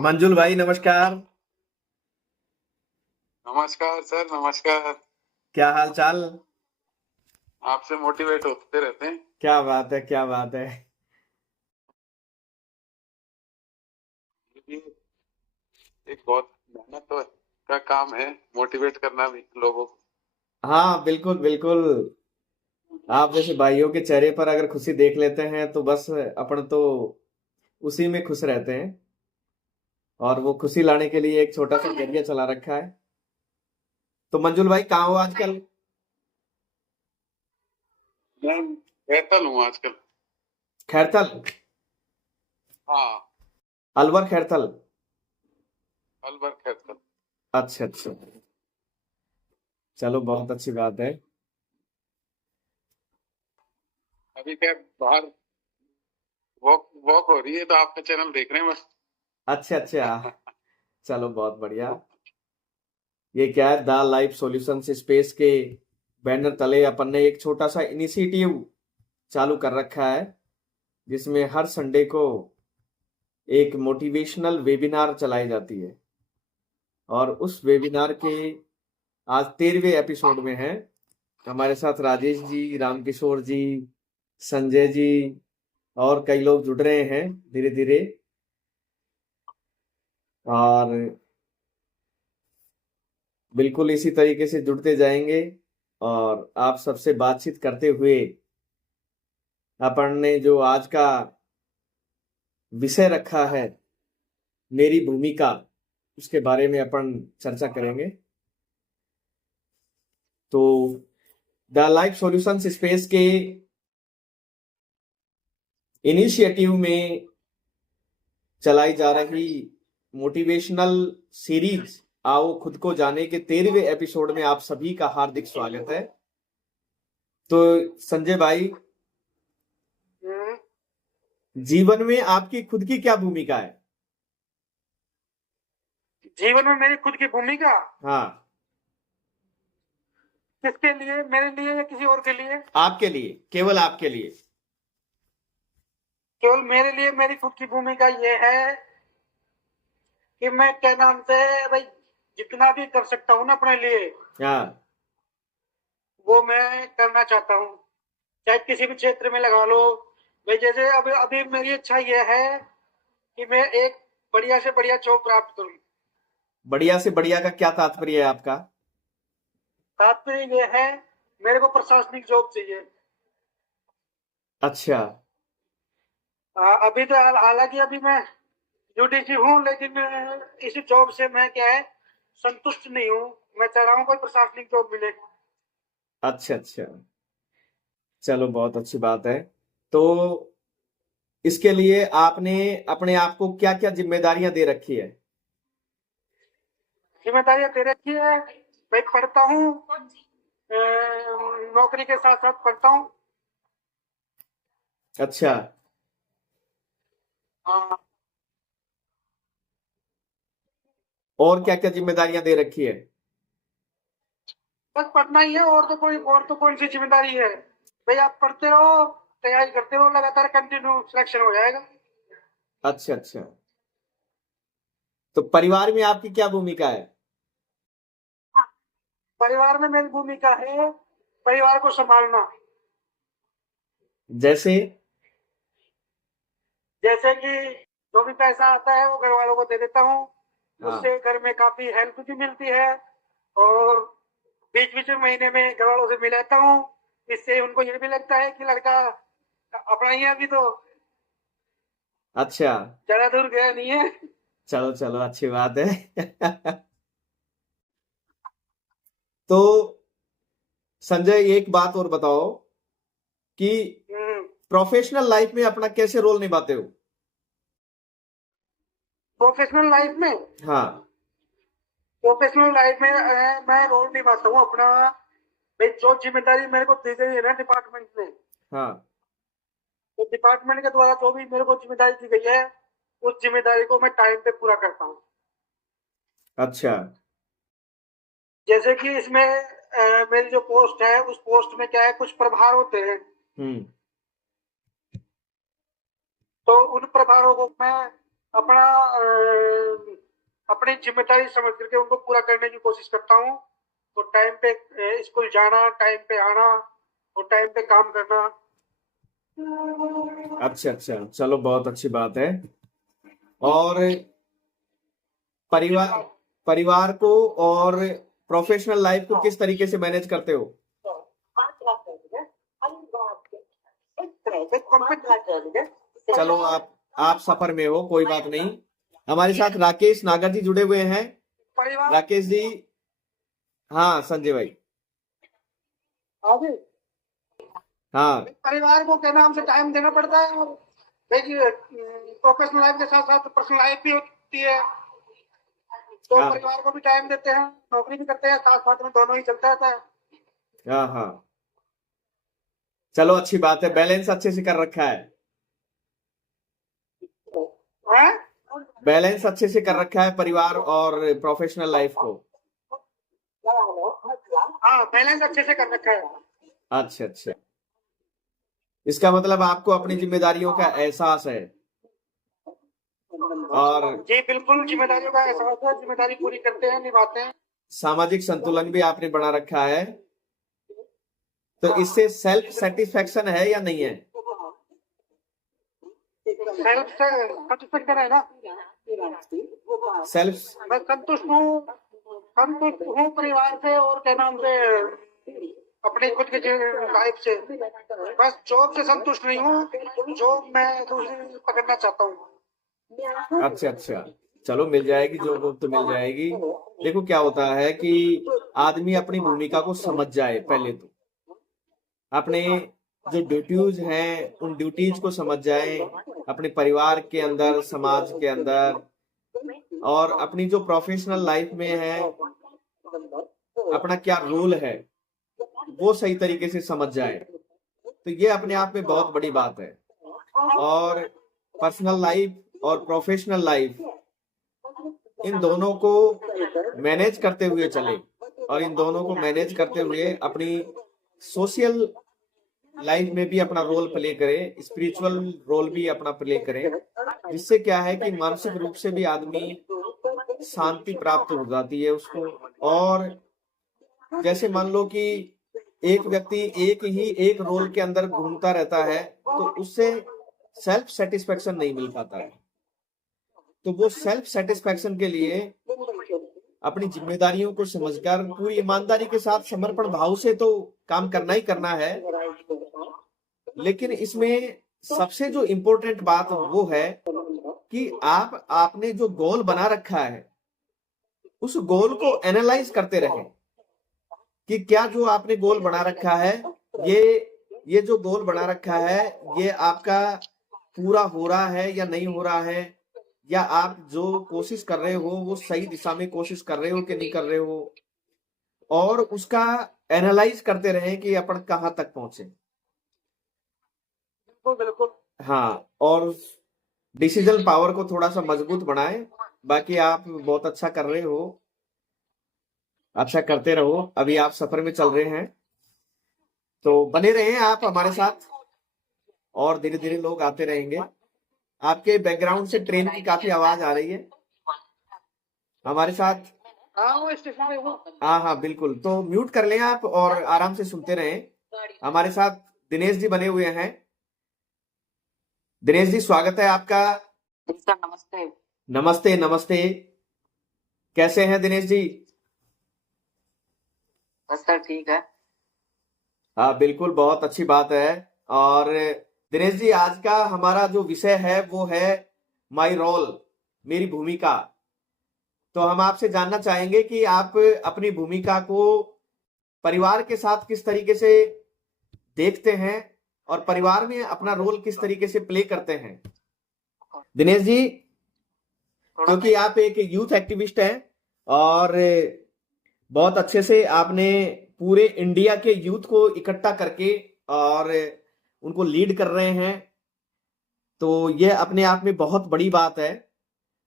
मंजुल भाई नमस्कार। नमस्कार सर, नमस्कार। क्या हाल चाल? आपसे मोटिवेट होते रहते हैं। क्या बात है, क्या बात है। ये एक बहुत मेहनत का काम है, मोटिवेट करना भी लोगों को। हाँ बिल्कुल बिल्कुल। आप जैसे भाइयों के चेहरे पर अगर खुशी देख लेते हैं तो बस अपन तो उसी में खुश रहते हैं। और वो खुशी लाने के लिए एक छोटा सा जरिया चला रखा है। तो मंजुल भाई कहाँ हो आजकल? मैं बेहतर हूँ आजकल। खैरतल? हाँ। अलवर खैरतल? अलवर खैर। अच्छा अच्छा। चलो बहुत अच्छी बात है। अभी क्या बाहर वॉक वॉक हो रही है तो आपका चैनल देख रहे हैं बस। अच्छा अच्छा। चलो बहुत बढ़िया। ये क्या है, द लाइफ सॉल्यूशंस स्पेस के बैनर तले अपन ने एक छोटा सा इनिशिएटिव चालू कर रखा है, जिसमें हर संडे को एक मोटिवेशनल वेबिनार चलाई जाती है। और उस वेबिनार के आज 13वें एपिसोड में है। हमारे साथ राजेश जी, रामकिशोर जी, संजय जी और कई लोग जुड़ रहे हैं धीरे धीरे। और बिल्कुल इसी तरीके से जुड़ते जाएंगे। और आप सबसे बातचीत करते हुए अपन ने जो आज का विषय रखा है, मेरी भूमिका, उसके बारे में अपन चर्चा करेंगे। तो द लाइफ सॉल्यूशंस स्पेस के इनिशिएटिव में चलाई जा रही मोटिवेशनल सीरीज आओ खुद को जाने के 13वें एपिसोड में आप सभी का हार्दिक स्वागत है। तो संजय भाई, हम्म, जीवन में आपकी खुद की क्या भूमिका है? जीवन में मेरी खुद की भूमिका हाँ। किसके लिए, मेरे लिए या किसी और के लिए? आपके लिए, केवल आपके लिए। केवल मेरे लिए मेरी खुद की भूमिका ये है कि मैं क्या नाम से भाई जितना भी कर सकता हूँ ना अपने लिए, हाँ। वो मैं करना चाहता हूँ। चाहे किसी भी क्षेत्र में लगा लो। भाई जैसे अभी अभी मेरी इच्छा ये है कि मैं एक बढ़िया से बढ़िया जॉब प्राप्त करूँ। बढ़िया से बढ़िया का क्या तात्पर्य है आपका? तात्पर्य ये है, मेरे को प्रशासनिक जॉब चाहिए। अच्छा। अभी तो हालांकि अभी मैं यूडीसी हूँ, लेकिन इस जॉब से मैं क्या है, संतुष्ट नहीं हूँ। मैं चाह रहा हूँ कोई प्रशासनिक जॉब मिले। अच्छा अच्छा। चलो बहुत अच्छी बात है। तो इसके लिए आपने अपने आप को क्या क्या जिम्मेदारियां दे रखी है? जिम्मेदारियां दे रखी है। मैं पढ़ता हूँ, नौकरी के साथ साथ पढ़ता हूँ। अच्छा। हाँ, और क्या क्या जिम्मेदारियां दे रखी है? बस पढ़ना ही है। और तो कौन सी जिम्मेदारी है? भाई आप पढ़ते रहो, तैयारी करते रहो, लगातार कंटिन्यू सिलेक्शन हो जाएगा। अच्छा अच्छा। तो परिवार में आपकी क्या भूमिका है? परिवार में मेरी भूमिका है परिवार को संभालना। जैसे? जैसे कि जो भी पैसा आता है वो घर वालों को दे देता हूँ। हाँ। उससे घर में काफी हेल्प भी मिलती है। और बीच बीच में महीने में घर वालों से मिल लेता हूँ। इससे उनको ये भी लगता है कि लड़का अपना ही है अभी तो, अच्छा। ज्यादा दूर गया नहीं है। चलो चलो अच्छी बात है। तो संजय एक बात और बताओ कि प्रोफेशनल लाइफ में अपना कैसे रोल निभाते हो? प्रोफेशनल लाइफ में हाँ। मैं रोल निभाता हूँ अपना। भाई जो जिम्मेदारी मेरे को दी गई है ना डिपार्टमेंट में, हाँ। तो डिपार्टमेंट के द्वारा जो भी मेरे को जिम्मेदारी दी गई है, उस जिम्मेदारी को मैं टाइम पे पूरा करता हूँ। अच्छा। जैसे कि इसमें मेरी जो पोस्ट है, उस पोस्ट में क्या है, कुछ प्रभार होते हैं। हम्म। तो उन प्रभारों को मैं अपना अपनी जिम्मेदारी समझ करके उनको पूरा करने की कोशिश करता हूँ। तो टाइम पे स्कूल जाना, टाइम पे आना और टाइम पे काम करना। अच्छा अच्छा, चलो बहुत अच्छी बात है। और परिवार परिवार को और प्रोफेशनल लाइफ को किस तरीके से मैनेज करते हो? चलो आप सफर में हो, कोई बात नहीं। हमारे साथ राकेश नागर जी जुड़े हुए हैं। परिवार राकेश जी। हाँ संजय भाई। आगे हाँ परिवार को क्या नाम से टाइम देना पड़ता है। और देखिए प्रोफेशनल लाइफ के साथ साथ पर्सनल लाइफ भी होती है। तो हाँ परिवार को भी टाइम देते हैं, नौकरी भी करते हैं, साथ साथ में दोनों ही चलता रहता है। हाँ हाँ, चलो अच्छी बात है, बैलेंस अच्छे से कर रखा है। हैं? बैलेंस अच्छे से कर रखा है परिवार और प्रोफेशनल लाइफ को। हाँ, बैलेंस अच्छे से कर रखा है। अच्छा अच्छा, इसका मतलब आपको अपनी जिम्मेदारियों का एहसास है और जी बिल्कुल, जिम्मेदारियों का एहसास है, जिम्मेदारी पूरी करते हैं, निभाते हैं। सामाजिक संतुलन भी आपने बना रखा है। तो इससे सेल्फ सेटिस्फेक्शन है या नहीं है? सेल्फ से सेटिस्फेक्शन है ना। सेल्फ मैं संतुष्ट हूँ परिवार से और क्या नाम से अपनी खुद की लाइफ से। बस जॉब से संतुष्ट नहीं हूँ, जॉब मैं दूसरी पकड़ना चाहता हूँ। अच्छा अच्छा, चलो मिल जाएगी, जो तो मिल जाएगी। देखो क्या होता है कि आदमी अपनी भूमिका को समझ जाए पहले तो, अपने जो ड्यूटीज हैं उन ड्यूटीज को समझ जाए, अपने परिवार के अंदर, समाज के अंदर, और अपनी जो प्रोफेशनल लाइफ में है अपना क्या रोल है वो सही तरीके से समझ जाए। तो ये अपने आप में बहुत बड़ी बात है। और पर्सनल लाइफ और प्रोफेशनल लाइफ, इन दोनों को मैनेज करते हुए चले, और इन दोनों को मैनेज करते हुए अपनी सोशल लाइफ में भी अपना रोल प्ले करे, स्पिरिचुअल रोल भी अपना प्ले करे, जिससे क्या है कि मानसिक रूप से भी आदमी शांति प्राप्त हो जाती है उसको। और जैसे मान लो कि एक व्यक्ति एक रोल के अंदर घूमता रहता है तो उससे सेल्फ सेटिस्फेक्शन नहीं मिल पाता है। तो वो सेल्फ सेटिस्फेक्शन के लिए अपनी जिम्मेदारियों को समझकर पूरी ईमानदारी के साथ समर्पण भाव से तो काम करना ही करना है। लेकिन इसमें सबसे जो इम्पोर्टेंट बात वो है कि आपने जो गोल बना रखा है उस गोल को एनालाइज करते रहें कि क्या जो आपने गोल बना रखा है, ये जो गोल बना रखा है ये आपका पूरा हो रहा है या नहीं हो रहा है, या आप जो कोशिश कर रहे हो वो सही दिशा में कोशिश कर रहे हो कि नहीं कर रहे हो, और उसका एनालाइज करते रहें कि अपन कहाँ तक पहुंचे। बिल्कुल बिल्कुल। हाँ, और डिसीजन पावर को थोड़ा सा मजबूत बनाएं। बाकी आप बहुत अच्छा कर रहे हो, अच्छा करते रहो। अभी आप सफर में चल रहे हैं तो बने रहें आप हमारे साथ, और धीरे धीरे लोग आते रहेंगे। आपके बैकग्राउंड से ट्रेन की काफी आवाज आ रही है हमारे साथ। हाँ, वो स्टेशन पे हूँ। हाँ हाँ बिल्कुल, तो म्यूट कर लें आप और आराम से सुनते रहें। हमारे साथ दिनेश जी बने हुए हैं। दिनेश जी स्वागत है आपका। सर नमस्ते। नमस्ते नमस्ते, कैसे हैं दिनेश जी? बस सर ठीक है। हाँ बिल्कुल, बहुत अच्छी बात है। और दिनेश जी, आज का हमारा जो विषय है वो है माई रोल, मेरी भूमिका। तो हम आपसे जानना चाहेंगे कि आप अपनी भूमिका को परिवार के साथ किस तरीके से देखते हैं और परिवार में अपना रोल किस तरीके से प्ले करते हैं। दिनेश जी, क्योंकि आप एक यूथ एक्टिविस्ट हैं और बहुत अच्छे से आपने पूरे इंडिया के यूथ को इकट्ठा करके और उनको लीड कर रहे हैं, तो यह अपने आप में बहुत बड़ी बात है।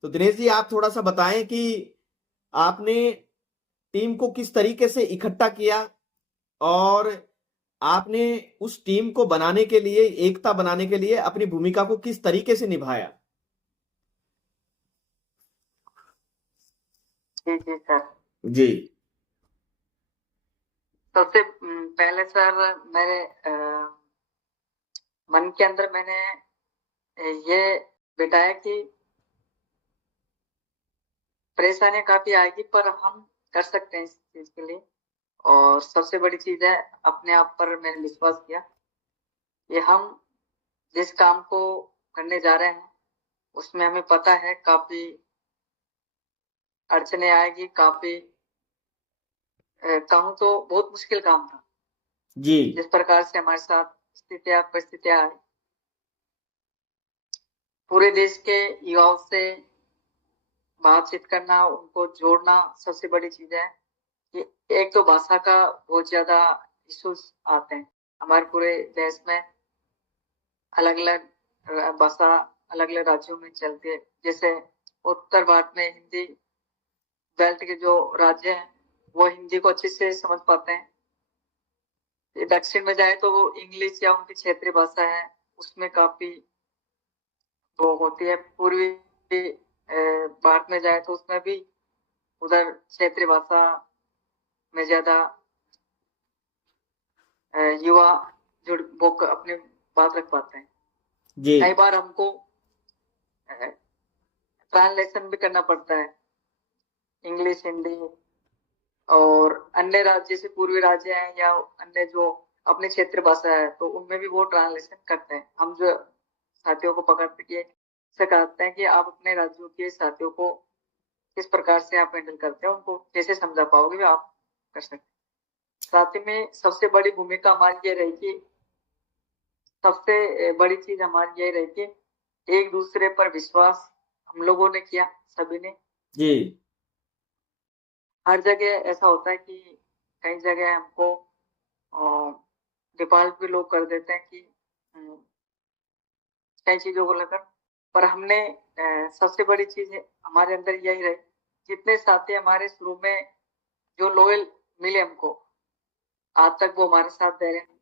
तो दिनेश जी, आप थोड़ा सा बताएं कि आपने टीम को किस तरीके से इकट्ठा किया और आपने उस टीम को बनाने के लिए, एकता बनाने के लिए अपनी भूमिका को किस तरीके से निभाया। जी जी सर। जी। सबसे पहले सर मेरे मन के अंदर मैंने ये बिठाया कि परेशानियां काफी आएगी पर हम कर सकते हैं इस चीज के लिए। और सबसे बड़ी चीज है, अपने आप पर मैंने विश्वास किया कि हम जिस काम को करने जा रहे हैं उसमें हमें पता है काफी अड़चने आएगी, काफी कहूँ तो बहुत मुश्किल काम था। जी। जिस प्रकार से हमारे साथ परिस्थितियां आई, पूरे देश के युवाओं से बातचीत करना, उनको जोड़ना सबसे बड़ी चीज है। कि एक तो भाषा का बहुत ज्यादा इश्यूज आते हैं हमारे पूरे देश में। अलग अलग भाषा अलग अलग राज्यों में चलती है। जैसे उत्तर भारत में हिंदी बेल्ट के जो राज्य हैं वो हिंदी को अच्छे से समझ पाते हैं। दक्षिण में जाए तो वो इंग्लिश या उनकी क्षेत्रीय भाषा है उसमें काफी वो होती है। पूर्वी भारत में जाए तो उसमें भी उधर क्षेत्रीय भाषा में ज्यादा युवा जुड़ वो अपनी बात रख पाते हैं। जी। कई बार हमको ट्रांसलेशन भी करना पड़ता है, इंग्लिश हिंदी। और अन्य राज्य से पूर्वी राज्य हैं या अन्य जो अपने क्षेत्र भाषा है तो उनमें भी वो ट्रांसलेशन करते हैं। हम जो साथियों को पकड़ के सिखाते हैं कि आप अपने राज्यों के साथियों को किस प्रकार से आप हैंडल करते हैं, उनको कैसे समझा पाओगे वो आप कर सकते हैं। साथ ही में सबसे बड़ी भूमिका हमारी ये रहेगी, सबसे बड़ी चीज हमारी ये रहेगी, एक दूसरे पर विश्वास हम लोगों ने किया सभी ने। जी। हर जगह ऐसा होता है कि कई जगह हमको डिफॉल्ट भी लोग कर देते हैं कि कई चीजों को लेकर। पर हमने सबसे बड़ी चीज हमारे अंदर यही रही, जितने साथी हमारे शुरू में जो लॉयल मिले हमको, आज तक वो हमारे साथ दे रहे हैं,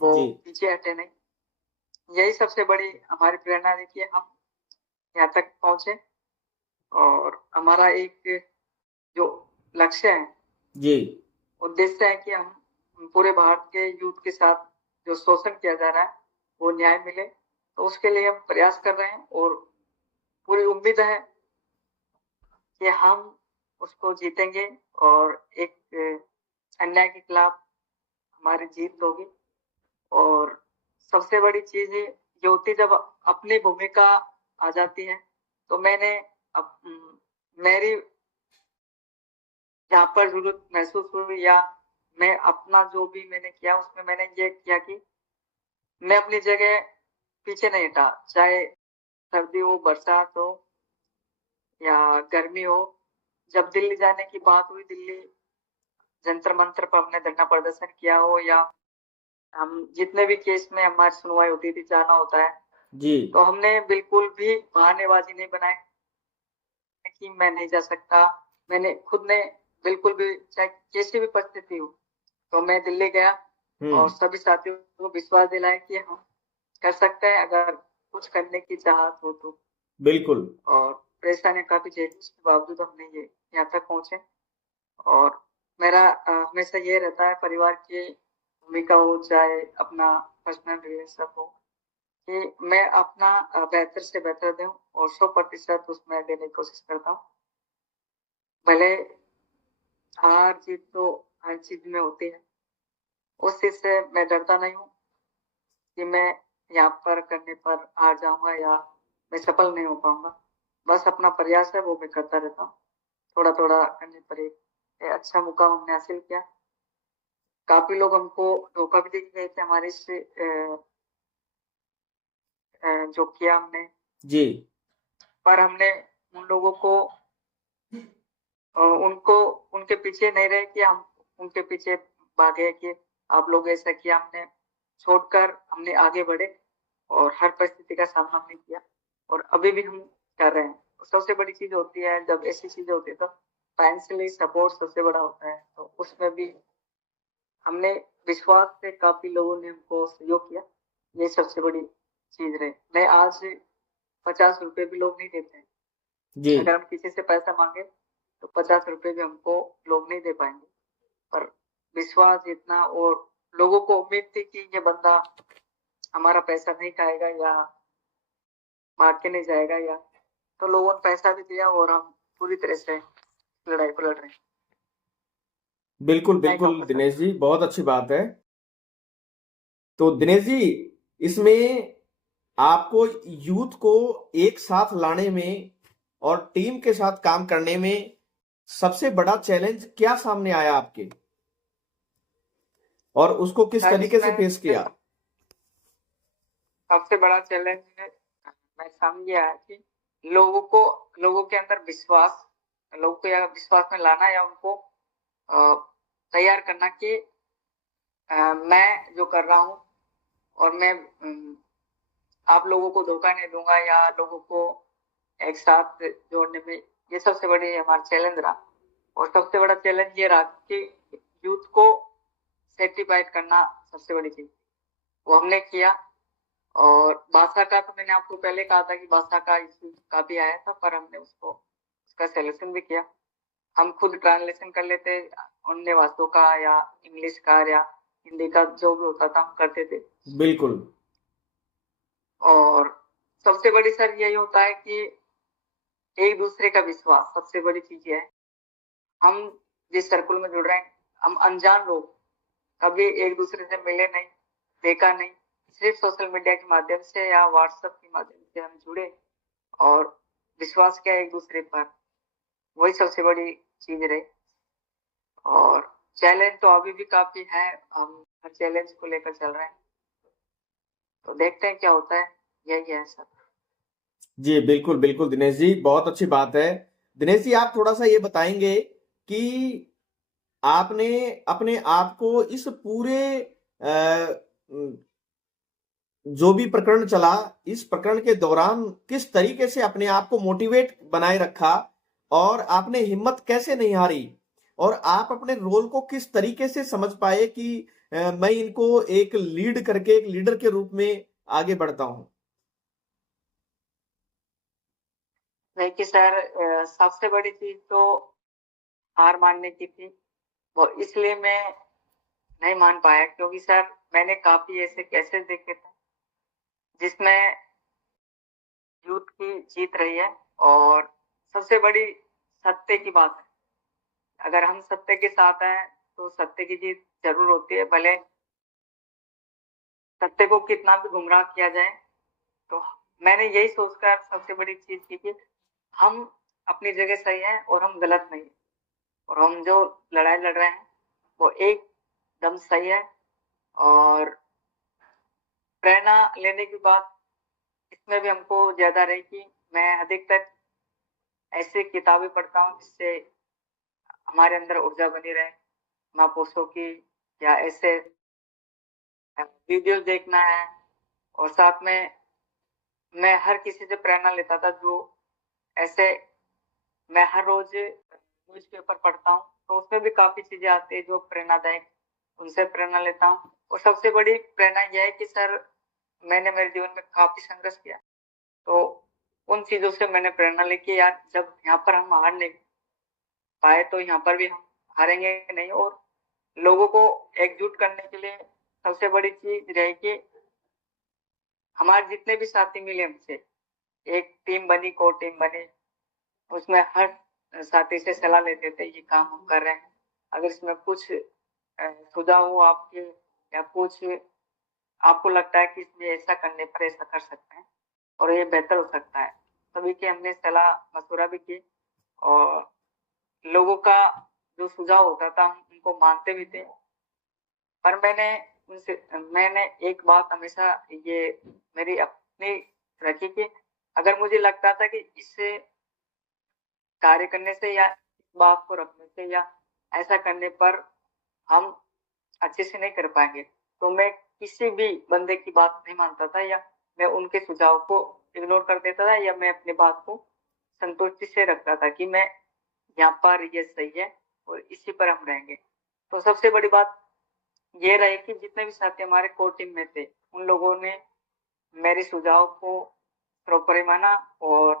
वो जी। पीछे हटे नहीं। यही सबसे बड़ी हमारी प्रेरणा थी कि हम यहाँ तक पहुंचे। और हमारा एक जो लक्ष्य है, जी। उद्देश्य है कि हम पूरे भारत के यूथ के साथ जो शोषण किया जा रहा है वो न्याय मिले। तो उसके लिए हम प्रयास कर रहे हैं और पूरी उम्मीद है कि हम उसको जीतेंगे और एक अन्याय के खिलाफ हमारी जीत होगी। और सबसे बड़ी चीज ये होती जब अपनी भूमिका आ जाती है। तो मैंने मेरी जहाँ पर जरूरत महसूस हुई या मैं अपना जो भी मैंने किया उसमें मैंने ये किया कि मैं अपनी जगह पीछे नहीं हटा, चाहे सर्दी हो, बरसात हो या गर्मी हो। जब दिल्ली जाने की बात हुई, दिल्ली जंतर मंतर पर हमने धरना प्रदर्शन किया हो, या हम जितने भी केस में हमारी सुनवाई होती थी जाना होता है, जी। तो हमने बिल्कुल भी बहानेबाजी नहीं बनाई कि मैं नहीं जा सकता। मैंने खुद ने बिल्कुल भी, चाहे कैसी भी परिस्थिति हो, तो मैं दिल्ली गया और सभी साथियों को विश्वास दिलाया कि हम कर सकते हैं अगर कुछ करने की चाहत हो तो। बिल्कुल। और परेशानियां काफी झेली, उसके बावजूद हमने ये यहाँ तक पहुंचे। और मेरा हमेशा ये रहता है, परिवार की भूमिका हो चाहे अपना पर्सनल रिलेशन हो, कि मैं अपना बेहतर से बेहतर दूं और 100% उसमें देने की कोशिश करता हूँ। भले हार जीत तो हर चीज में होती है, उस चीज से मैं डरता नहीं हूँ कि मैं यहाँ पर करने पर हार जाऊंगा या मैं सफल नहीं हो पाऊंगा। बस अपना प्रयास है वो मैं करता रहता हूँ। थोड़ा थोड़ा करने पर एक अच्छा मुकाम हमने हासिल किया। काफी लोग हमको धोखा भी दे गए थे हमारे से जो किया हमने। जी। पर हमने उन लोगों को उनको उनके पीछे नहीं रहे कि हम उनके पीछे भागे कि आप लोग ऐसा किया। हमने छोड़कर हमने आगे बढ़े और हर परिस्थिति का सामना हमने किया और अभी भी हम कर रहे हैं। सबसे बड़ी चीज होती है जब ऐसी चीजें होती है तो फाइनेंशियली सपोर्ट सबसे बड़ा होता है। तो उसमें भी हमने विश्वास से काफी लोगों ने हमको सहयोग किया। ये सबसे बड़ी चीज रही। मैं आज 50 रुपए भी लोग नहीं देते हैं। जी। अगर हम किसी से पैसा मांगे तो 50 रुपए भी हमको लोग नहीं दे पाएंगे, पर विश्वास जितना और लोगों को उम्मीद थी कि ये बंदा हमारा पैसा नहीं खाएगा या भाग के नहीं जाएगा, या तो लोगों ने पैसा भी दिया और हम पूरी तरह से लड़ाई को लड़ रहे हैं। बिल्कुल क्या ही बिल्कुल कहूँगा सर। दिनेश जी, बहुत अच्छी बात है। तो दिनेश जी, इसमें आपको यूथ को एक साथ लाने में और टीम के साथ काम करने में सबसे बड़ा चैलेंज क्या सामने आया आपके, और उसको किस सर तरीके से इसमें फेस किया? सबसे बड़ा चैलेंज मैं समझा कि लोगों के अंदर विश्वास, लोगों को या विश्वास में लाना या उनको अ, तैयार करना कि मैं जो कर रहा हूँ और मैं आप लोगों को धोखा नहीं दूंगा या लोगों को एक साथ जोड़ने में, ये सबसे बड़ी हमारा चैलेंज रहा। और सबसे बड़ा चैलेंज ये रहा कि यूथ को सेटिस्फाइड करना सबसे बड़ी चीज, वो हमने किया। और भाषा का तो मैंने आपको पहले कहा था कि भाषा का इशू काफी आया था, पर हमने उसका सॉल्यूशन भी किया। हम खुद ट्रांसलेशन कर लेते अन्य भाषाओं का या इंग्लिश का या हिंदी का, जो भी होता था हम करते थे। बिल्कुल और सबसे बड़ी सर यही होता है कि एक दूसरे का विश्वास सबसे बड़ी चीज है। हम जिस सर्कल में जुड़ रहे हैं, हम अनजान लोग कभी एक दूसरे से मिले नहीं, देखा नहीं, सिर्फ सोशल मीडिया के माध्यम से या व्हाट्सएप के माध्यम से हम जुड़े और विश्वास किया एक दूसरे पर, वही सबसे बड़ी चीज रही। और चैलेंज तो अभी भी काफी है, हम हर चैलेंज को लेकर चल रहे हैं, तो देखते हैं क्या होता है। यही है सर। जी, बिल्कुल बिल्कुल दिनेश जी, बहुत अच्छी बात है। दिनेश जी, आप थोड़ा सा ये बताएंगे कि आपने अपने आप को इस पूरे जो भी प्रकरण चला, इस प्रकरण के दौरान किस तरीके से अपने आप को मोटिवेट बनाए रखा, और आपने हिम्मत कैसे नहीं हारी, और आप अपने रोल को किस तरीके से समझ पाए कि मैं इनको एक लीड करके एक लीडर के रूप में आगे बढ़ता हूं? देखिए सर, सबसे बड़ी चीज तो हार मानने की थी, वो इसलिए मैं नहीं मान पाया क्योंकि सर मैंने काफी ऐसे केसेस देखे थे जिसमें यूथ की जीत रही है। और सबसे बड़ी सत्य की बात है, अगर हम सत्य के साथ हैं तो सत्य की जीत जरूर होती है, भले सत्य को कितना भी गुमराह किया जाए। तो मैंने यही सोचकर सबसे बड़ी चीज की कि हम अपनी जगह सही हैं और हम गलत नहीं, और हम जो लड़ाई लड़ रहे हैं वो एकदम सही है। और प्रेरणा लेने की बात इसमें भी हमको ज्यादा रही कि मैं अधिकतर ऐसी किताबें पढ़ता हूँ जिससे हमारे अंदर ऊर्जा बनी रहे, महापुरुषों की या ऐसे वीडियो देखना है। और साथ में मैं हर किसी से प्रेरणा लेता था, जो ऐसे मैं हर रोज न्यूज़पेपर पढ़ता हूँ तो उसमें भी काफी चीजें आती है जो प्रेरणादायक, उनसे प्रेरणा लेता हूँ। और सबसे बड़ी प्रेरणा यह है कि सर मैंने मेरे जीवन में काफी संघर्ष किया, तो उन चीजों से मैंने प्रेरणा लेके यार जब यहाँ पर हम हार नहीं पाए तो यहाँ पर भी हम हारेंगे नहीं। और लोगों को एकजुट करने के लिए सबसे बड़ी चीज रही कि हमारे जितने भी साथी मिले हमसे, एक टीम बनी, को टीम बनी, उसमें हर साथी से सलाह लेते थे ये काम हम कर रहे हैं, अगर इसमें कुछ सुझाव हो आपके या कुछ आपको लगता है कि इसमें ऐसा करने पर ऐसा कर सकते हैं और ये बेहतर हो सकता है, तभी की हमने सलाह मशवरा भी की। और लोगों का जो सुझाव होता था हम उनको मानते भी थे। पर मैंने एक बात हमेशा ये मेरी अपनी रखी कि अगर मुझे लगता था कि इससे कार्य करने से या इस बात को रखने से या ऐसा करने पर हम अच्छे से नहीं कर पाएंगे, तो मैं किसी भी बंदे की बात नहीं मानता था या मैं उनके सुझाव को इग्नोर कर देता था, या मैं अपनी बात को संतुष्टि से रखता था कि मैं यहाँ पर ये सही है और इसी पर हम रहेंगे। तो सबसे बड़ी बात ये रही कि जितने भी साथी हमारे कोर टीम में थे उन लोगों ने मेरे सुझाव को प्रॉपर माना, और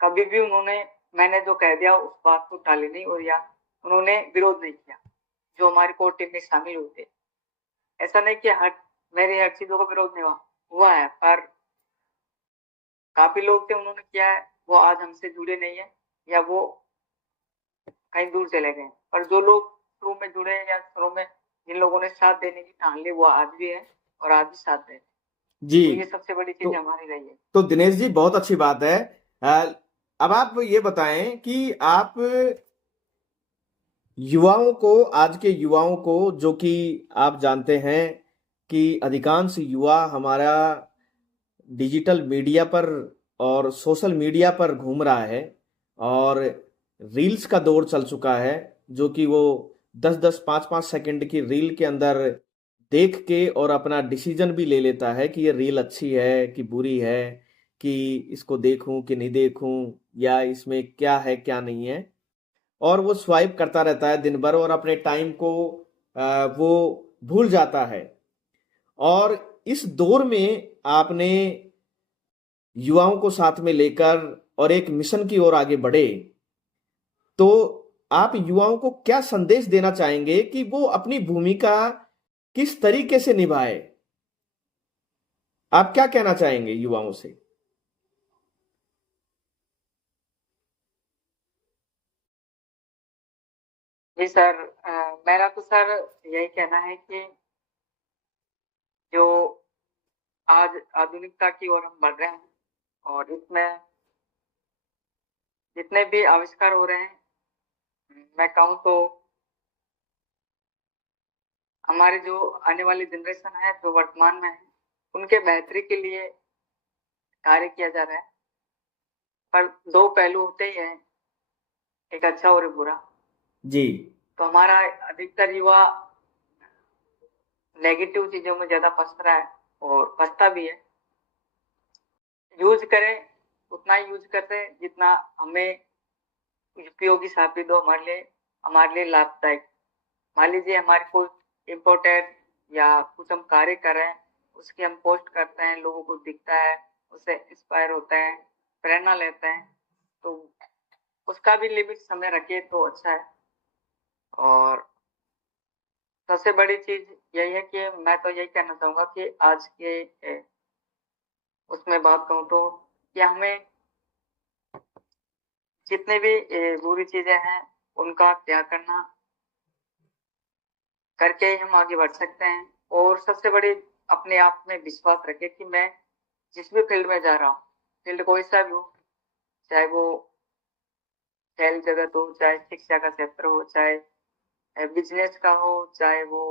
कभी भी उन्होंने मैंने जो कह दिया उस बात को टाली नहीं और या उन्होंने विरोध नहीं किया जो हमारी कोर टीम में शामिल हुए थे। ऐसा नहीं कि मेरी हर चीजों का विरोध नहीं हुआ है, पर काफी लोग थे उन्होंने किया है, वो आज हमसे जुड़े नहीं है या वो कहीं दूर चले गए। पर जो लोग शुरू में जुड़े हैं या शुरू में जिन लोगों ने साथ देने की ठान ली वो आज भी है और आज भी साथ दे। जी। तो ये सबसे बड़ी चीज तो हमारी रही है। तो दिनेश जी बहुत अच्छी बात है। अब आप ये बताएं कि आप युवाओं को, आज के युवाओं को, जो कि आप जानते हैं कि अधिकांश युवा हमारा डिजिटल मीडिया पर और सोशल मीडिया पर घूम रहा है और रील्स का दौर चल चुका है, जो कि वो 10-10 5-5 सेकंड की रील के अंदर देख के और अपना डिसीजन भी ले लेता है कि ये रील अच्छी है कि बुरी है, कि इसको देखूं कि नहीं देखूं, या इसमें क्या है क्या नहीं है, और वो स्वाइप करता रहता है दिन भर और अपने टाइम को वो भूल जाता है। और इस दौर में आपने युवाओं को साथ में लेकर और एक मिशन की ओर आगे बढ़े, तो आप युवाओं को क्या संदेश देना चाहेंगे कि वो अपनी भूमिका किस तरीके से निभाए? आप क्या कहना चाहेंगे युवाओं से? जी सर, मेरा तो सर यही कहना है कि जो आज आधुनिकता की ओर हम बढ़ रहे हैं और इसमें जितने भी आविष्कार हो रहे हैं, मैं कहूँ तो हमारी जो आने वाली जनरेशन है जो वर्तमान में है उनके बेहतरी के लिए कार्य किया जा रहा है। पर दो पहलू होते ही हैं, एक अच्छा और एक बुरा। जी। तो हमारा अधिकतर युवा नेगेटिव चीजों में ज्यादा फंस रहा है और फंसता भी है। यूज करें उतना ही यूज करते हैं जितना हमें उपयोगी साबित हो, हमारे लिए लाभदायक। मान लीजिए हमारे कोई इम्पोर्टेंट या कुछ हम कार्य कर रहे हैं, उसकी हम पोस्ट करते हैं, लोगों को दिखता है, उससे इंस्पायर होते हैं, प्रेरणा लेते हैं, तो उसका भी लिमिट समय रखे तो अच्छा है। और सबसे बड़ी चीज यही है कि मैं तो यही कहना चाहूंगा कि आज के उसमें बात कहूँ तो कि हमें जितने भी बुरी चीजें हैं उनका त्याग करना करके ही हम आगे बढ़ सकते हैं। और सबसे बड़ी अपने आप में विश्वास रखे कि मैं जिस भी फील्ड में जा रहा हूँ, फील्ड कोई सा भी हो, चाहे वो खेल जगत हो, चाहे शिक्षा का क्षेत्र हो, चाहे बिजनेस का हो, चाहे वो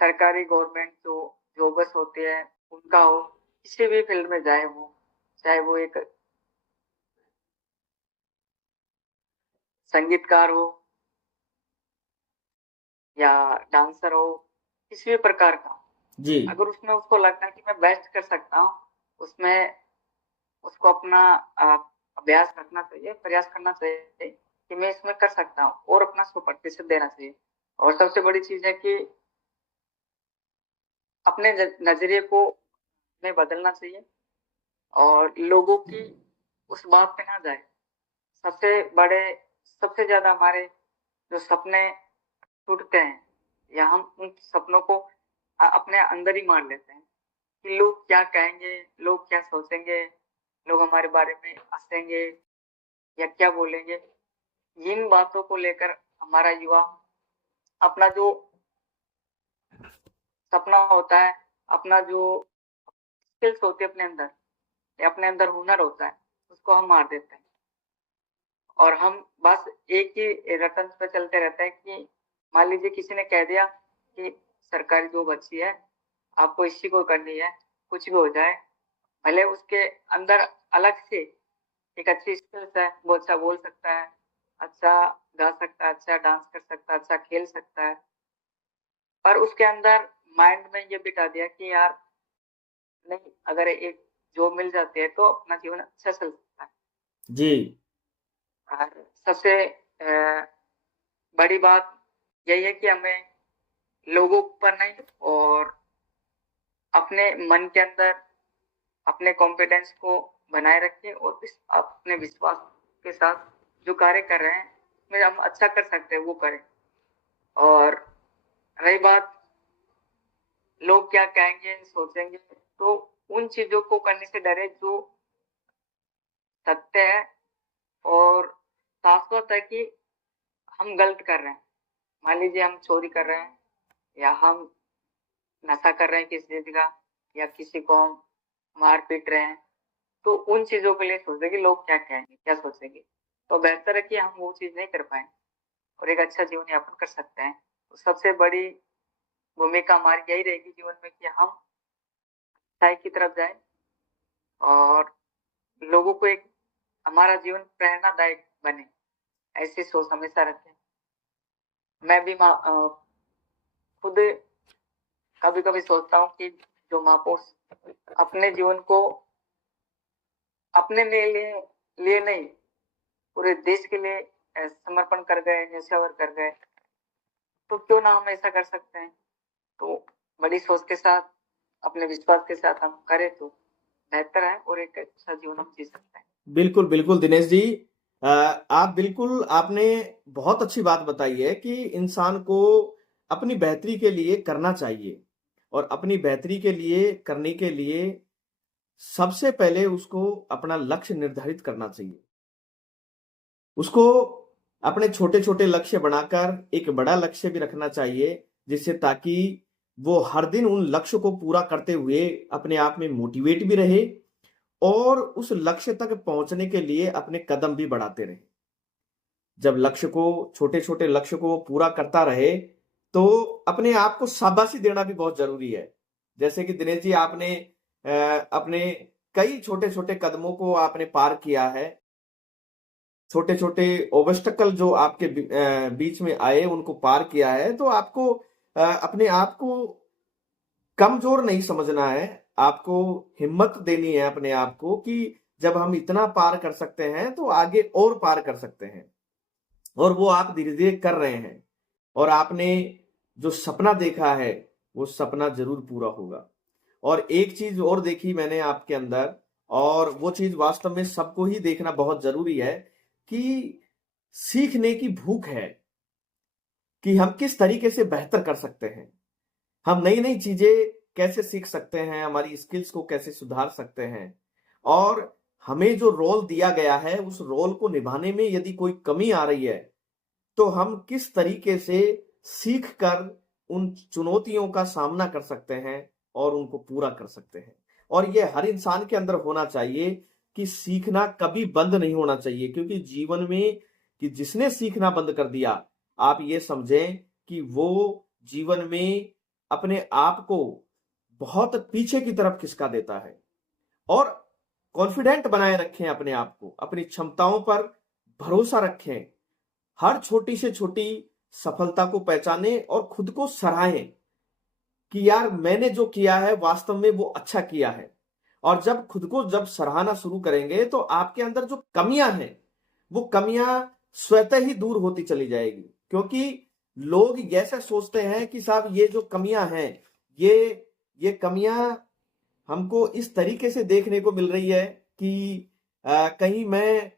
सरकारी गवर्नमेंट जो जॉब्स होती है उनका हो, किसी भी फील्ड में जाए वो, चाहे वो एक संगीतकार हो या डांसर हो, किसी भी प्रकार का, जी। अगर उसमें उसको लगता है कि मैं बेस्ट कर सकता हूँ, उसमें उसको अपना अभ्यास रखना चाहिए, प्रयास करना चाहिए कि मैं इसमें कर सकता हूँ और अपना 100% देना चाहिए। और सबसे बड़ी चीज है कि अपने नजरिए को में बदलना चाहिए और लोगों की उस बात पे ना जाए। सबसे बड़े सबसे ज्यादा हमारे जो सपने टूटते हैं या हम उन सपनों को अपने अंदर ही मार लेते हैं कि लोग क्या कहेंगे, लोग क्या सोचेंगे, लोग हमारे बारे में हंसेंगे या क्या बोलेंगे। इन बातों को लेकर हमारा युवा अपना जो सपना होता है, अपना जो स्किल्स होती है अपने अंदर या अपने अंदर हुनर होता है, उसको हम मार देते हैं और हम बस एक ही रटन पे चलते रहते हैं कि मान लीजिए किसी ने कह दिया कि सरकारी जॉब अच्छी है, आपको इसी को करनी है, कुछ भी हो जाए, भले उसके अंदर अलग से एक अच्छी स्किल्स है, वो अच्छा बोल सकता है, अच्छा गा सकता है, अच्छा डांस कर सकता है, अच्छा खेल सकता है, पर उसके अंदर माइंड में ये बिठा दिया कि यार नहीं, अगर एक जॉब मिल जाती है तो अपना जीवन अच्छा चल सकता है। जी। और सबसे बड़ी बात यही है कि हमें लोगों पर नहीं और अपने मन के अंदर अपने कॉन्फिडेंस को बनाए रखें और अपने विश्वास के साथ जो कार्य कर रहे हैं में हम अच्छा कर सकते हैं वो करें। और रही बात लोग क्या कहेंगे सोचेंगे, तो उन चीजों को करने से डरे जो सत्य है और शाश्वत है कि हम गलत कर रहे हैं। मान लीजिए हम चोरी कर रहे हैं या हम नशा कर रहे हैं किसी चीज का या किसी को हम मार पीट रहे हैं, तो उन चीजों के लिए सोचते कि लोग क्या कहेंगे क्या सोचेंगे, तो बेहतर है कि हम वो चीज नहीं कर पाए और एक अच्छा जीवन यापन कर सकते हैं। तो सबसे बड़ी भूमिका हमारी यही रहेगी जीवन में कि हम अच्छाई की तरफ जाए और लोगों को एक हमारा जीवन प्रेरणादायक बने, ऐसी सोच हमेशा रखें। मैं भी खुद कभी कभी सोचता हूँ कि जो महापुरुष अपने जीवन को अपने लिए नहीं पूरे देश के लिए समर्पण कर गए, न्यौछावर कर गए, तो क्यों ना हम ऐसा कर सकते हैं। तो बड़ी सोच के साथ अपने विश्वास के साथ हम करें तो बेहतर है और एक अच्छा जीवन हम जी सकते हैं। बिल्कुल बिल्कुल दिनेश जी, आप बिल्कुल आपने बहुत अच्छी बात बताई है कि इंसान को अपनी बेहतरी के लिए करना चाहिए और अपनी बेहतरी के लिए करने के लिए सबसे पहले उसको अपना लक्ष्य निर्धारित करना चाहिए। उसको अपने छोटे छोटे लक्ष्य बनाकर एक बड़ा लक्ष्य भी रखना चाहिए, जिससे ताकि वो हर दिन उन लक्ष्य को पूरा करते हुए अपने आप में मोटिवेट भी रहे और उस लक्ष्य तक पहुंचने के लिए अपने कदम भी बढ़ाते रहे। जब लक्ष्य को छोटे छोटे लक्ष्य को पूरा करता रहे तो अपने आप को शाबाशी देना भी बहुत जरूरी है। जैसे कि दिनेश जी आपने अपने कई छोटे छोटे कदमों को आपने पार किया है, छोटे छोटे ऑब्स्टेकल जो आपके बीच में आए उनको पार किया है, तो आपको अपने आप को कमजोर नहीं समझना है, आपको हिम्मत देनी है अपने आप को कि जब हम इतना पार कर सकते हैं तो आगे और पार कर सकते हैं। और वो आप धीरे धीरे कर रहे हैं और आपने जो सपना देखा है वो सपना जरूर पूरा होगा। और एक चीज और देखी मैंने आपके अंदर, और वो चीज वास्तव में सबको ही देखना बहुत जरूरी है कि सीखने की भूख है कि हम किस तरीके से बेहतर कर सकते हैं, हम नई नई चीजें कैसे सीख सकते हैं, हमारी स्किल्स को कैसे सुधार सकते हैं। और हमें जो रोल दिया गया है उस रोल को निभाने में यदि कोई कमी आ रही है तो हम किस तरीके से सीख कर उन चुनौतियों का सामना कर सकते हैं और उनको पूरा कर सकते हैं। और ये हर इंसान के अंदर होना चाहिए कि सीखना कभी बंद नहीं होना चाहिए, क्योंकि जीवन में कि जिसने सीखना बंद कर दिया आप ये समझें कि वो जीवन में अपने आप को बहुत पीछे की तरफ खिसका देता है। और कॉन्फिडेंट बनाए रखें अपने आप को, अपनी क्षमताओं पर भरोसा रखें, हर छोटी से छोटी सफलता को पहचानें और खुद को सराहें कि यार मैंने जो किया है वास्तव में वो अच्छा किया है। और जब खुद को जब सराहना शुरू करेंगे तो आपके अंदर जो कमियां हैं वो कमियां स्वतः ही दूर होती चली जाएगी, क्योंकि लोग ऐसा सोचते हैं कि साहब ये जो कमियां हैं ये कमियां हमको इस तरीके से देखने को मिल रही है कि कहीं मैं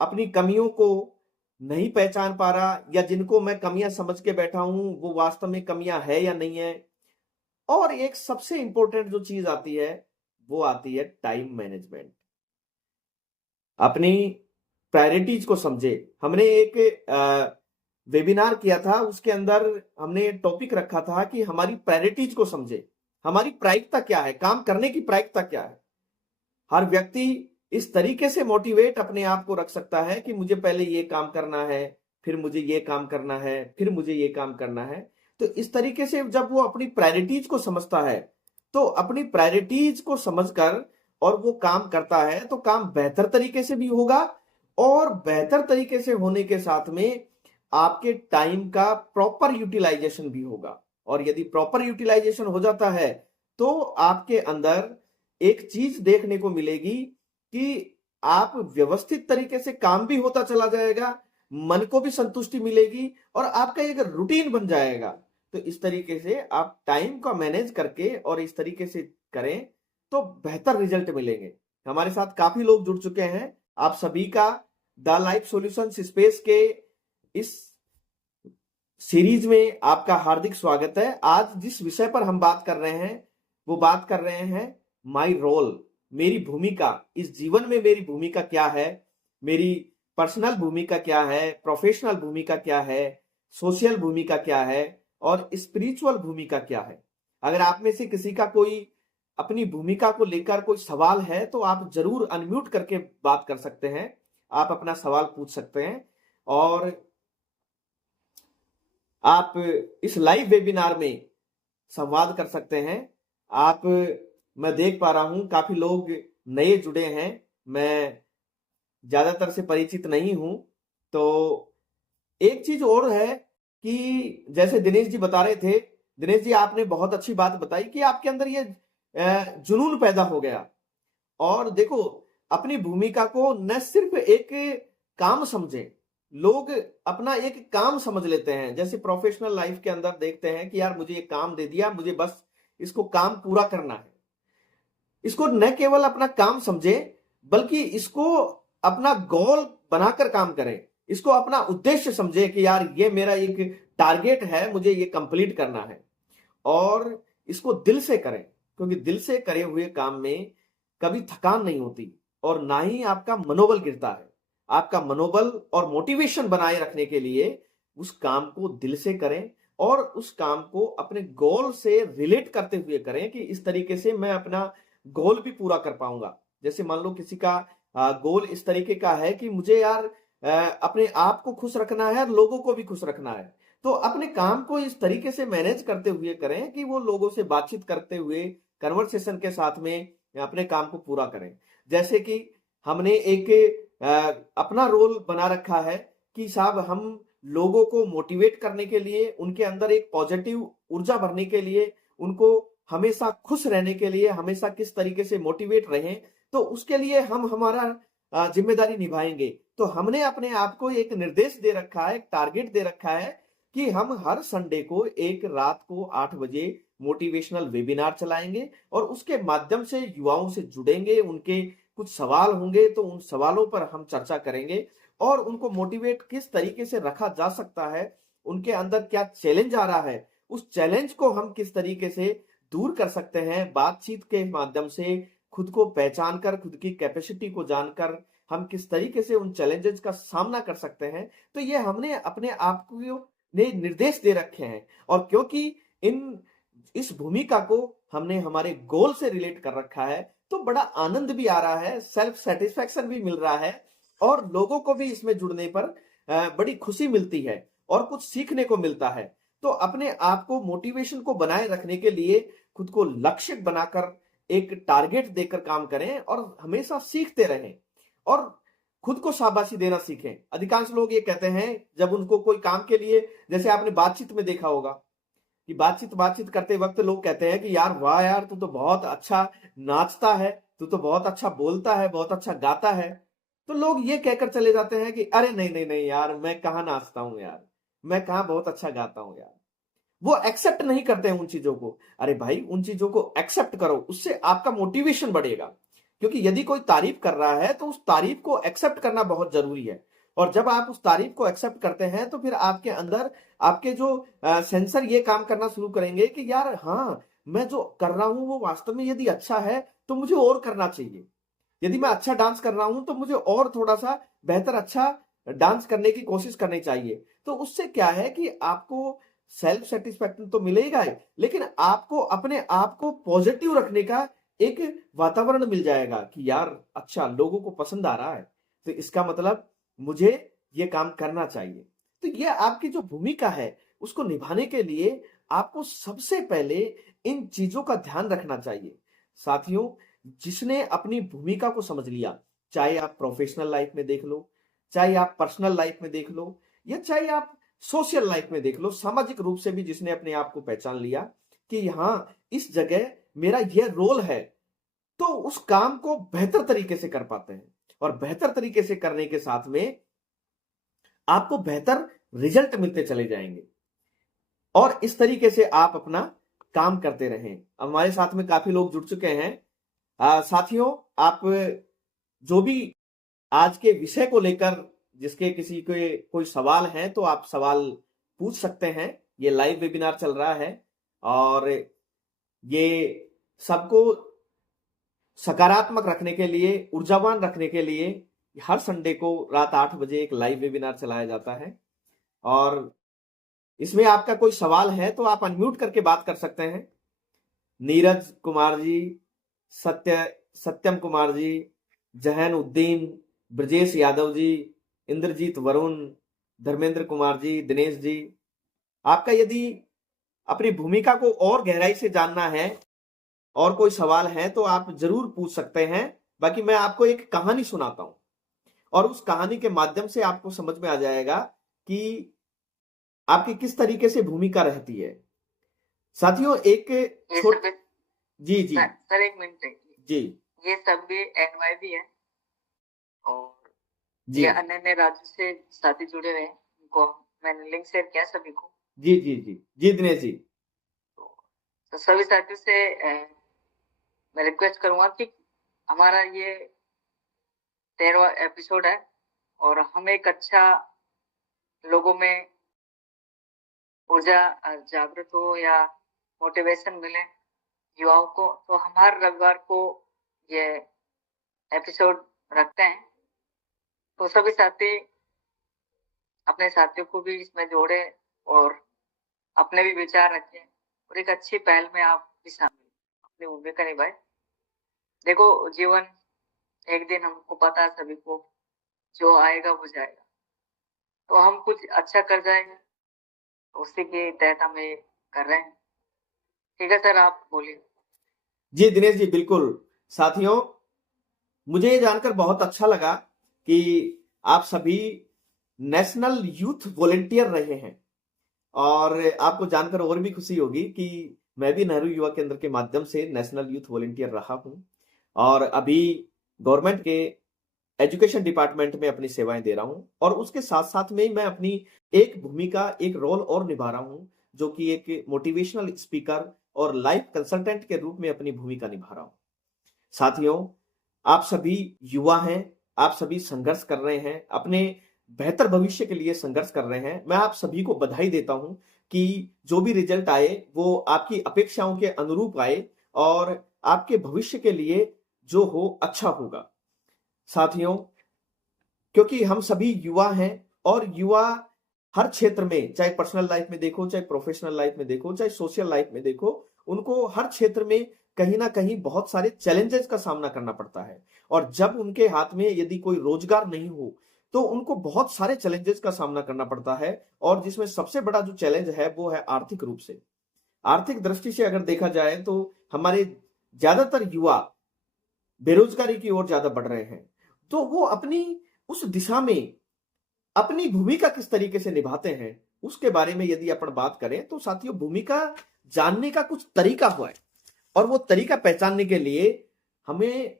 अपनी कमियों को नहीं पहचान पा रहा, या जिनको मैं कमियां समझ के बैठा हूं वो वास्तव में कमियां है या नहीं है। और एक सबसे इंपॉर्टेंट जो चीज आती है वो आती है टाइम मैनेजमेंट। अपनी प्रायोरिटीज को समझे। हमने एक वेबिनार किया था, उसके अंदर हमने टॉपिक रखा था कि हमारी प्रायोरिटीज को समझे, हमारी प्रायिकता क्या है, काम करने की प्रायिकता क्या है। हर व्यक्ति इस तरीके से मोटिवेट अपने आप को रख सकता है कि मुझे पहले ये काम करना है, फिर मुझे ये काम करना है, फिर मुझे ये काम करना है। तो इस तरीके से जब वो अपनी प्रायोरिटीज को समझता है तो अपनी प्रायोरिटीज को समझकर और वो काम करता है तो काम बेहतर तरीके से भी होगा, और बेहतर तरीके से होने के साथ में आपके टाइम का प्रॉपर यूटिलाइजेशन भी होगा। और यदि प्रॉपर यूटिलाइजेशन हो जाता है तो आपके अंदर एक चीज देखने को मिलेगी कि आप व्यवस्थित तरीके से काम भी होता चला जाएगा, मन को भी संतुष्टि मिलेगी और आपका एक रूटीन बन जाएगा। तो इस तरीके से आप टाइम का मैनेज करके और इस तरीके से करें तो बेहतर रिजल्ट मिलेंगे। हमारे साथ काफी लोग जुड़ चुके हैं। आप सभी का द लाइफ सॉल्यूशंस स्पेस के इस सीरीज में आपका हार्दिक स्वागत है। आज जिस विषय पर हम बात कर रहे हैं वो बात कर रहे हैं माई रोल, मेरी भूमिका, इस जीवन में मेरी भूमिका क्या है, मेरी पर्सनल भूमिका क्या है, प्रोफेशनल भूमिका क्या है, सोशल भूमिका क्या है और स्पिरिचुअल भूमिका क्या है। अगर आप में से किसी का कोई अपनी भूमिका को लेकर कोई सवाल है तो आप जरूर अनम्यूट करके बात कर सकते हैं, आप अपना सवाल पूछ सकते हैं और आप इस लाइव वेबिनार में संवाद कर सकते हैं। आप, मैं देख पा रहा हूं काफी लोग नए जुड़े हैं, मैं ज्यादातर से परिचित नहीं हूं। तो एक चीज और है कि जैसे दिनेश जी बता रहे थे, दिनेश जी आपने बहुत अच्छी बात बताई कि आपके अंदर ये जुनून पैदा हो गया। और देखो, अपनी भूमिका को न सिर्फ एक काम समझे, लोग अपना एक काम समझ लेते हैं। जैसे प्रोफेशनल लाइफ के अंदर देखते हैं कि यार मुझे एक काम दे दिया, मुझे बस इसको काम पूरा करना है। इसको न केवल अपना काम समझे बल्कि इसको अपना गोल बनाकर काम करें, इसको अपना उद्देश्य समझे कि यार ये मेरा एक टारगेट है, मुझे ये कंप्लीट करना है और इसको दिल से करें। क्योंकि दिल से करे हुए काम में कभी थकान नहीं होती और ना ही आपका मनोबल गिरता है। आपका मनोबल और मोटिवेशन बनाए रखने के लिए उस काम को दिल से करें और उस काम को अपने गोल से रिलेट करते हुए करें कि इस तरीके से मैं अपना गोल भी पूरा कर पाऊंगा। जैसे मान लो किसी का गोल इस तरीके का है कि मुझे यार अपने आप को खुश रखना है और लोगों को भी खुश रखना है, तो अपने काम को इस तरीके से मैनेज करते हुए करें कि वो लोगों से बातचीत करते हुए कन्वर्सेशन के साथ में अपने काम को पूरा करें। जैसे कि हमने एक अपना रोल बना रखा है कि साहब हम लोगों को मोटिवेट करने के लिए, उनके अंदर एक पॉजिटिव ऊर्जा भरने के लिए, उनको हमेशा खुश रहने के लिए हमेशा किस तरीके से मोटिवेट रहें, तो उसके लिए हम हमारा जिम्मेदारी निभाएंगे। तो हमने अपने आप को एक निर्देश दे रखा है, एक टारगेट दे रखा है कि हम हर संडे को एक रात को 8 बजे मोटिवेशनल वेबिनार चलाएंगे और उसके माध्यम से युवाओं से जुड़ेंगे। उनके कुछ सवाल होंगे तो उन सवालों पर हम चर्चा करेंगे और उनको मोटिवेट किस तरीके से रखा जा सकता है, उनके अंदर क्या चैलेंज आ रहा है, उस चैलेंज को हम किस तरीके से दूर कर सकते हैं। बातचीत के माध्यम से खुद को पहचान कर, खुद की कैपेसिटी को जानकर हम किस तरीके से उन चैलेंजेस का सामना कर सकते हैं। तो ये हमने अपने आप को निर्देश दे रखे हैं और क्योंकि इस भूमिका को हमने हमारे गोल से रिलेट कर रखा है तो बड़ा आनंद भी आ रहा है, सेल्फ सेटिस्फैक्शन भी मिल रहा है और लोगों को भी इसमें जुड़ने पर बड़ी खुशी मिलती है और कुछ सीखने को मिलता है। तो अपने आप को मोटिवेशन को बनाए रखने के लिए खुद को लक्ष्य बनाकर एक टारगेट देकर काम करें और हमेशा सीखते रहें और खुद को शाबाशी देना सीखें। अधिकांश लोग ये कहते हैं जब उनको कोई काम के लिए, जैसे आपने बातचीत में देखा होगा कि बातचीत करते वक्त लोग कहते हैं कि यार वाह यार तू तो बहुत अच्छा नाचता है, तू तो बहुत अच्छा बोलता है, बहुत अच्छा गाता है। तो लोग ये कहकर चले जाते हैं कि अरे नहीं नहीं नहीं यार, मैं कहाँ नाचता हूं यार, मैं कहाँ बहुत अच्छा गाता हूं यार। वो एक्सेप्ट नहीं करते हैं उन चीजों को। अरे भाई उन चीजों को एक्सेप्ट करो, उससे आपका मोटिवेशन बढ़ेगा। क्योंकि यदि कोई तारीफ कर रहा है तो उस तारीफ को एक्सेप्ट करना बहुत जरूरी है और जब आप उस तारीफ को एक्सेप्ट करते हैं तो फिर आपके अंदर आपके जो सेंसर ये काम करना शुरू करेंगे कि यार हाँ, मैं जो कर रहा हूं वो वास्तव में यदि अच्छा है तो मुझे और करना चाहिए। यदि मैं अच्छा डांस कर रहा हूं तो मुझे और थोड़ा सा बेहतर अच्छा डांस करने की कोशिश करनी चाहिए। तो उससे क्या है कि आपको सेल्फ सेटिस्फैक्शन तो मिलेगा ही, लेकिन आपको अपने आप को पॉजिटिव रखने का एक वातावरण मिल जाएगा कि यार अच्छा, लोगों को पसंद आ रहा है तो इसका मतलब मुझे ये काम करना चाहिए। तो ये आपकी जो भूमिका है उसको निभाने के लिए आपको सबसे पहले इन चीजों का ध्यान रखना चाहिए। साथियों, जिसने अपनी भूमिका को समझ लिया, चाहे आप प्रोफेशनल लाइफ में देख लो, चाहे आप पर्सनल लाइफ में देख लो या चाहे आप सोशल लाइफ में देख लो, सामाजिक रूप से भी जिसने अपने आप को पहचान लिया कि हाँ इस जगह मेरा यह रोल है, तो उस काम को बेहतर तरीके से कर पाते हैं और बेहतर तरीके से करने के साथ में आपको बेहतर रिजल्ट मिलते चले जाएंगे और इस तरीके से आप अपना काम करते रहें। हमारे साथ में काफी लोग जुड़ चुके हैं। साथियों, आप जो भी आज के विषय को लेकर जिसके किसी के कोई सवाल है तो आप सवाल पूछ सकते हैं। ये लाइव वेबिनार चल रहा है और ये सबको सकारात्मक रखने के लिए, ऊर्जावान रखने के लिए हर संडे को रात 8 बजे एक लाइव वेबिनार चलाया जाता है। और इसमें आपका कोई सवाल है तो आप अनम्यूट करके बात कर सकते हैं। नीरज कुमार जी, सत्यम कुमार जी, जहन उद्दीन, ब्रजेश यादव जी, इंद्रजीत वरुण, धर्मेंद्र कुमार जी, दिनेश जी, आपका यदि अपनी भूमिका को और गहराई से जानना है और कोई सवाल है तो आप जरूर पूछ सकते हैं। बाकी मैं आपको एक कहानी सुनाता हूं और उस कहानी के माध्यम से आपको समझ में आ जाएगा कि आपकी किस तरीके से भूमिका रहती है। साथियों, एक ये छोट सब जी जी सर एक मिनट जी ये सब भी NYB है और जी ये अन्य अन्य राज्यों से साथी जुड़े हुए हैं, उनको मैंने लिंक शेयर किया सभी को। जी जी जी जी दिनेश जी। तो सभी साथियों से मैं रिक्वेस्ट करूंगा कि हमारा ये 13वां एपिसोड है और हम एक अच्छा लोगों में ऊर्जा जागृत हो या मोटिवेशन मिले युवाओं को, तो हम हर रविवार को ये एपिसोड रखते हैं। तो सभी साथी अपने साथियों को भी इसमें जोड़े और अपने भी विचार रखें और एक अच्छी पहल में आप भी शामिल अपनी भूमिका निभाए। देखो, जीवन एक दिन हमको पता है सभी को, जो आएगा वो जाएगा, तो हम कुछ अच्छा कर जाएंगे उसी के तहत हम ये कर रहे हैं। ठीक है सर, आप बोलिए। जी दिनेश जी, बिल्कुल। साथियों, मुझे ये जानकर बहुत अच्छा लगा कि आप सभी नेशनल यूथ वॉलेंटियर रहे हैं और आपको जानकर और भी खुशी होगी कि मैं भी नेहरू युवा केंद्र के माध्यम से नेशनल यूथ वॉलेंटियर रहा हूं और अभी गवर्नमेंट के एजुकेशन डिपार्टमेंट में अपनी सेवाएं दे रहा हूं और उसके साथ साथ में मैं अपनी एक भूमिका, एक रोल और निभा रहा हूं, जो कि एक मोटिवेशनल स्पीकर और लाइफ कंसल्टेंट के रूप में अपनी भूमिका निभा रहा हूं। साथियों, आप सभी युवा हैं, आप सभी संघर्ष कर रहे हैं, अपने बेहतर भविष्य के लिए संघर्ष कर रहे हैं। मैं आप सभी को बधाई देता हूं कि जो भी रिजल्ट आए वो आपकी अपेक्षाओं के अनुरूप आए और आपके भविष्य के लिए जो हो अच्छा होगा। साथियों, क्योंकि हम सभी युवा हैं और युवा हर क्षेत्र में, चाहे पर्सनल लाइफ में देखो, चाहे प्रोफेशनल लाइफ में देखो, चाहे सोशल लाइफ में देखो, उनको हर क्षेत्र में कहीं ना कहीं बहुत सारे चैलेंजेस का सामना करना पड़ता है। और जब उनके हाथ में यदि कोई रोजगार नहीं हो तो उनको बहुत सारे चैलेंजेस का सामना करना पड़ता है और जिसमें सबसे बड़ा जो चैलेंज है वो है आर्थिक रूप से। आर्थिक दृष्टि से अगर देखा जाए तो हमारे ज्यादातर युवा बेरोजगारी की ओर ज्यादा बढ़ रहे हैं। तो वो अपनी उस दिशा में अपनी भूमिका किस तरीके से निभाते हैं उसके बारे में यदि अपन बात करें तो साथियों, भूमिका जानने का कुछ तरीका हुआ है और वो तरीका पहचानने के लिए हमें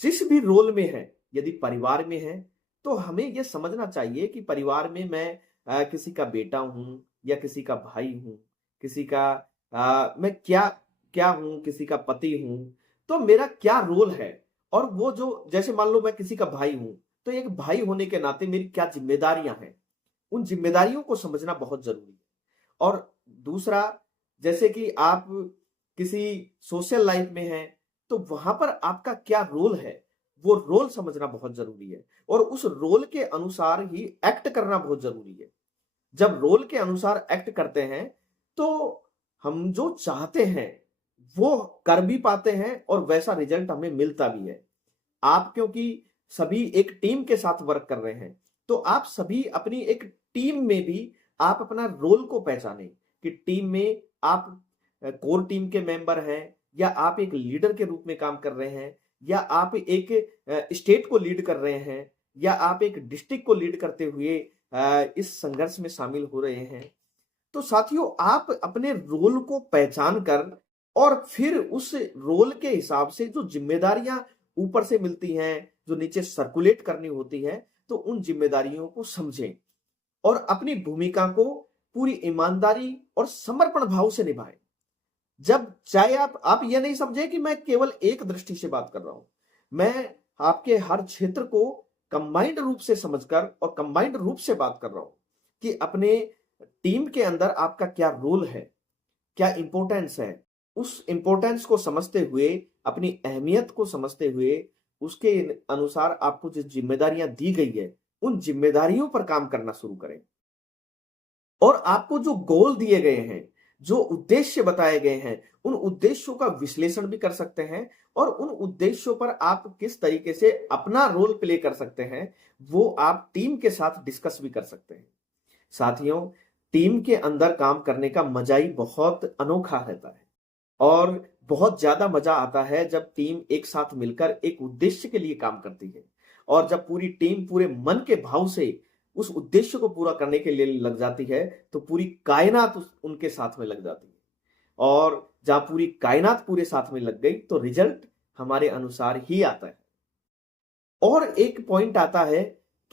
जिस भी रोल में है, यदि परिवार में है तो हमें यह समझना चाहिए कि परिवार में मैं किसी का बेटा हूं या किसी का भाई हूं, किसी का मैं क्या क्या हूं, किसी का पति हूं, तो मेरा क्या रोल है। और वो जो, जैसे मान लो मैं किसी का भाई हूं तो एक भाई होने के नाते मेरी क्या जिम्मेदारियां हैं, उन जिम्मेदारियों को समझना बहुत जरूरी है। और दूसरा, जैसे कि आप किसी सोशल लाइफ में हैं तो वहां पर आपका क्या रोल है, वो रोल समझना बहुत जरूरी है और उस रोल के अनुसार ही एक्ट करना बहुत जरूरी है। जब रोल के अनुसार एक्ट करते हैं तो हम जो चाहते हैं वो कर भी पाते हैं और वैसा रिजल्ट हमें मिलता भी है। आप क्योंकि सभी एक टीम के साथ वर्क कर रहे हैं तो आप सभी अपनी एक टीम में भी आप अपना रोल को पहचानें कि टीम में आप कोर टीम के मेंबर हैं या आप एक लीडर के रूप में काम कर रहे हैं या आप एक स्टेट को लीड कर रहे हैं या आप एक डिस्ट्रिक्ट को लीड करते हुए इस संघर्ष में शामिल हो रहे हैं। तो साथियों, आप अपने रोल को पहचान कर और फिर उस रोल के हिसाब से जो जिम्मेदारियां ऊपर से मिलती हैं, जो नीचे सर्कुलेट करनी होती है, तो उन जिम्मेदारियों को समझें और अपनी भूमिका को पूरी ईमानदारी और समर्पण भाव से निभाएं। जब चाहे आप ये नहीं समझे कि मैं केवल एक दृष्टि से बात कर रहा हूं, मैं आपके हर क्षेत्र को कंबाइंड रूप से समझकर और कंबाइंड रूप से बात कर रहा हूं कि अपने टीम के अंदर आपका क्या रोल है, क्या इंपॉर्टेंस है। उस इंपॉर्टेंस को समझते हुए, अपनी अहमियत को समझते हुए, उसके अनुसार आपको जो जिम्मेदारियां दी गई है, उन जिम्मेदारियों पर काम करना शुरू करें। और आपको जो गोल दिए गए हैं, जो उद्देश्य बताए गए हैं, उन उद्देश्यों का विश्लेषण भी कर सकते हैं और उन उद्देश्यों पर आप किस तरीके से अपना रोल प्ले कर सकते हैं, वो आप टीम के साथ डिस्कस भी कर सकते हैं। साथियों, टीम के अंदर काम करने का मजा ही बहुत अनोखा रहता है और बहुत ज्यादा मजा आता है जब टीम एक साथ मिलकर एक उद्देश्य के लिए काम करती है और जब पूरी टीम पूरे मन के भाव से उस उद्देश्य को पूरा करने के लिए लग जाती है तो पूरी कायनात उनके साथ में लग जाती है। और जहां पूरी कायनात पूरे साथ में लग गई तो रिजल्ट हमारे अनुसार ही आता है। और एक पॉइंट आता है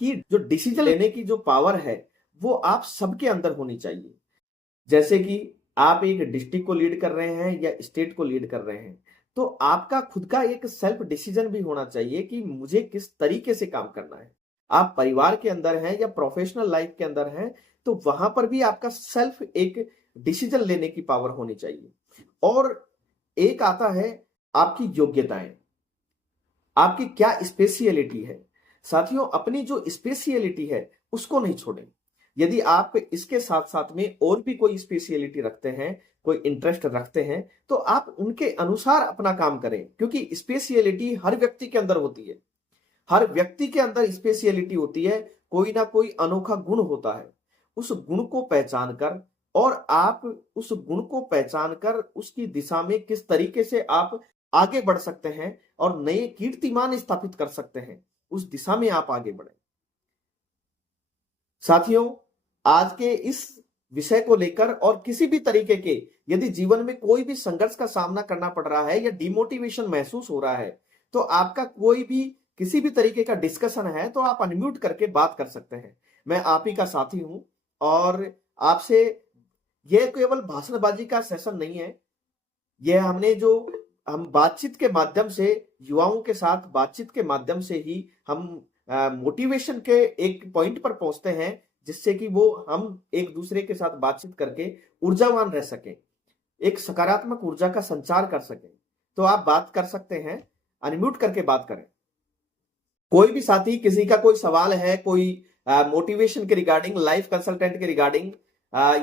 कि जो डिसीजन लेने की जो पावर है वो आप सबके अंदर होनी चाहिए। जैसे कि आप एक डिस्ट्रिक्ट को लीड कर रहे हैं या स्टेट को लीड कर रहे हैं, तो आपका खुद का एक सेल्फ डिसीजन भी होना चाहिए कि मुझे किस तरीके से काम करना है। आप परिवार के अंदर हैं या प्रोफेशनल लाइफ के अंदर हैं, तो वहां पर भी आपका सेल्फ एक डिसीजन लेने की पावर होनी चाहिए। और एक आता है आपकी योग्यताएं, आपकी क्या स्पेशलिटी है। साथियों, अपनी जो स्पेशलिटी है उसको नहीं छोड़ें। यदि आप इसके साथ साथ में और भी कोई स्पेशलिटी रखते हैं, कोई इंटरेस्ट रखते हैं, तो आप उनके अनुसार अपना काम करें, क्योंकि स्पेशलिटी हर व्यक्ति के अंदर होती है। हर व्यक्ति के अंदर स्पेशलिटी होती है, कोई ना कोई अनोखा गुण होता है। उस गुण को पहचान कर और आप उस गुण को पहचान कर उसकी दिशा में किस तरीके से आप आगे बढ़ सकते हैं और नए कीर्तिमान स्थापित कर सकते हैं, उस दिशा में आप आगे बढ़ें। साथियों, आज के इस विषय को लेकर और किसी भी तरीके के यदि जीवन में कोई भी संघर्ष का सामना करना पड़ रहा है या डिमोटिवेशन महसूस हो रहा है, तो आपका कोई भी किसी भी तरीके का डिस्कशन है तो आप अनम्यूट करके बात कर सकते हैं। मैं आप ही का साथी हूं और आपसे यह केवल भाषणबाजी का सेशन नहीं है। यह हम बातचीत के माध्यम से, युवाओं के साथ बातचीत के माध्यम से ही हम मोटिवेशन के एक पॉइंट पर पहुंचते हैं, जिससे कि हम एक दूसरे के साथ बातचीत करके ऊर्जावान रह सकें, एक सकारात्मक ऊर्जा का संचार कर सकें। तो आप बात कर सकते हैं, अनम्यूट करके बात करें। कोई भी साथी, किसी का कोई सवाल है, कोई मोटिवेशन के रिगार्डिंग, लाइफ कंसल्टेंट के रिगार्डिंग,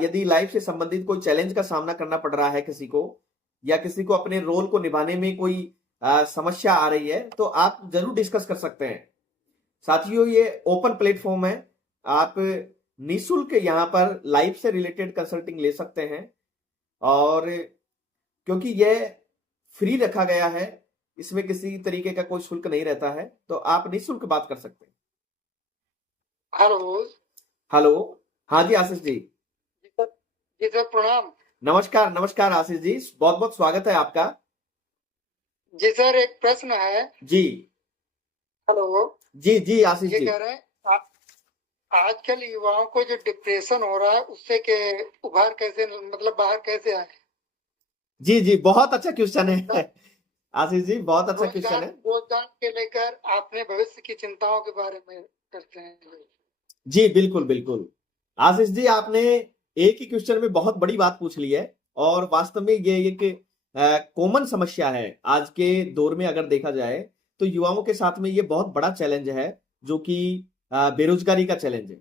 यदि लाइफ से संबंधित कोई चैलेंज का सामना करना पड़ रहा है किसी को, या किसी को अपने रोल को निभाने में कोई समस्या आ रही है, तो आप जरूर डिस्कस कर सकते हैं। साथियों, ये ओपन प्लेटफॉर्म है, आप निःशुल्क यहाँ पर लाइफ से रिलेटेड कंसल्टिंग ले सकते हैं। और क्योंकि यह फ्री रखा गया है, इसमें किसी तरीके का कोई शुल्क नहीं रहता है, तो आप निःशुल्क बात कर सकते हैं। हेलो। हेलो, हाँ जी आशीष जी। जी सर, प्रणाम। नमस्कार नमस्कार आशीष जी, बहुत बहुत स्वागत है आपका। जी सर, एक प्रश्न है। जी। हेलो। जी जी आशीष ये जी। कह रहे हैं आजकल युवाओं को जो डिप्रेशन हो रहा है उससे के उभार कैसे, मतलब बाहर कैसे आए? जी जी, बहुत अच्छा क्वेश्चन है आशीष जी, बहुत अच्छा क्वेश्चन है। रोजगार के लेकर आपने भविष्य की चिंताओं के बारे में करते हैं। जी बिल्कुल बिल्कुल आशीष जी, आपने एक ही क्वेश्चन में बहुत बड़ी बात पूछ ली है और वास्तव में ये एक कॉमन समस्या है आज के दौर में। अगर देखा जाए तो युवाओं के साथ में ये बहुत बड़ा चैलेंज है, जो कि बेरोजगारी का चैलेंज है।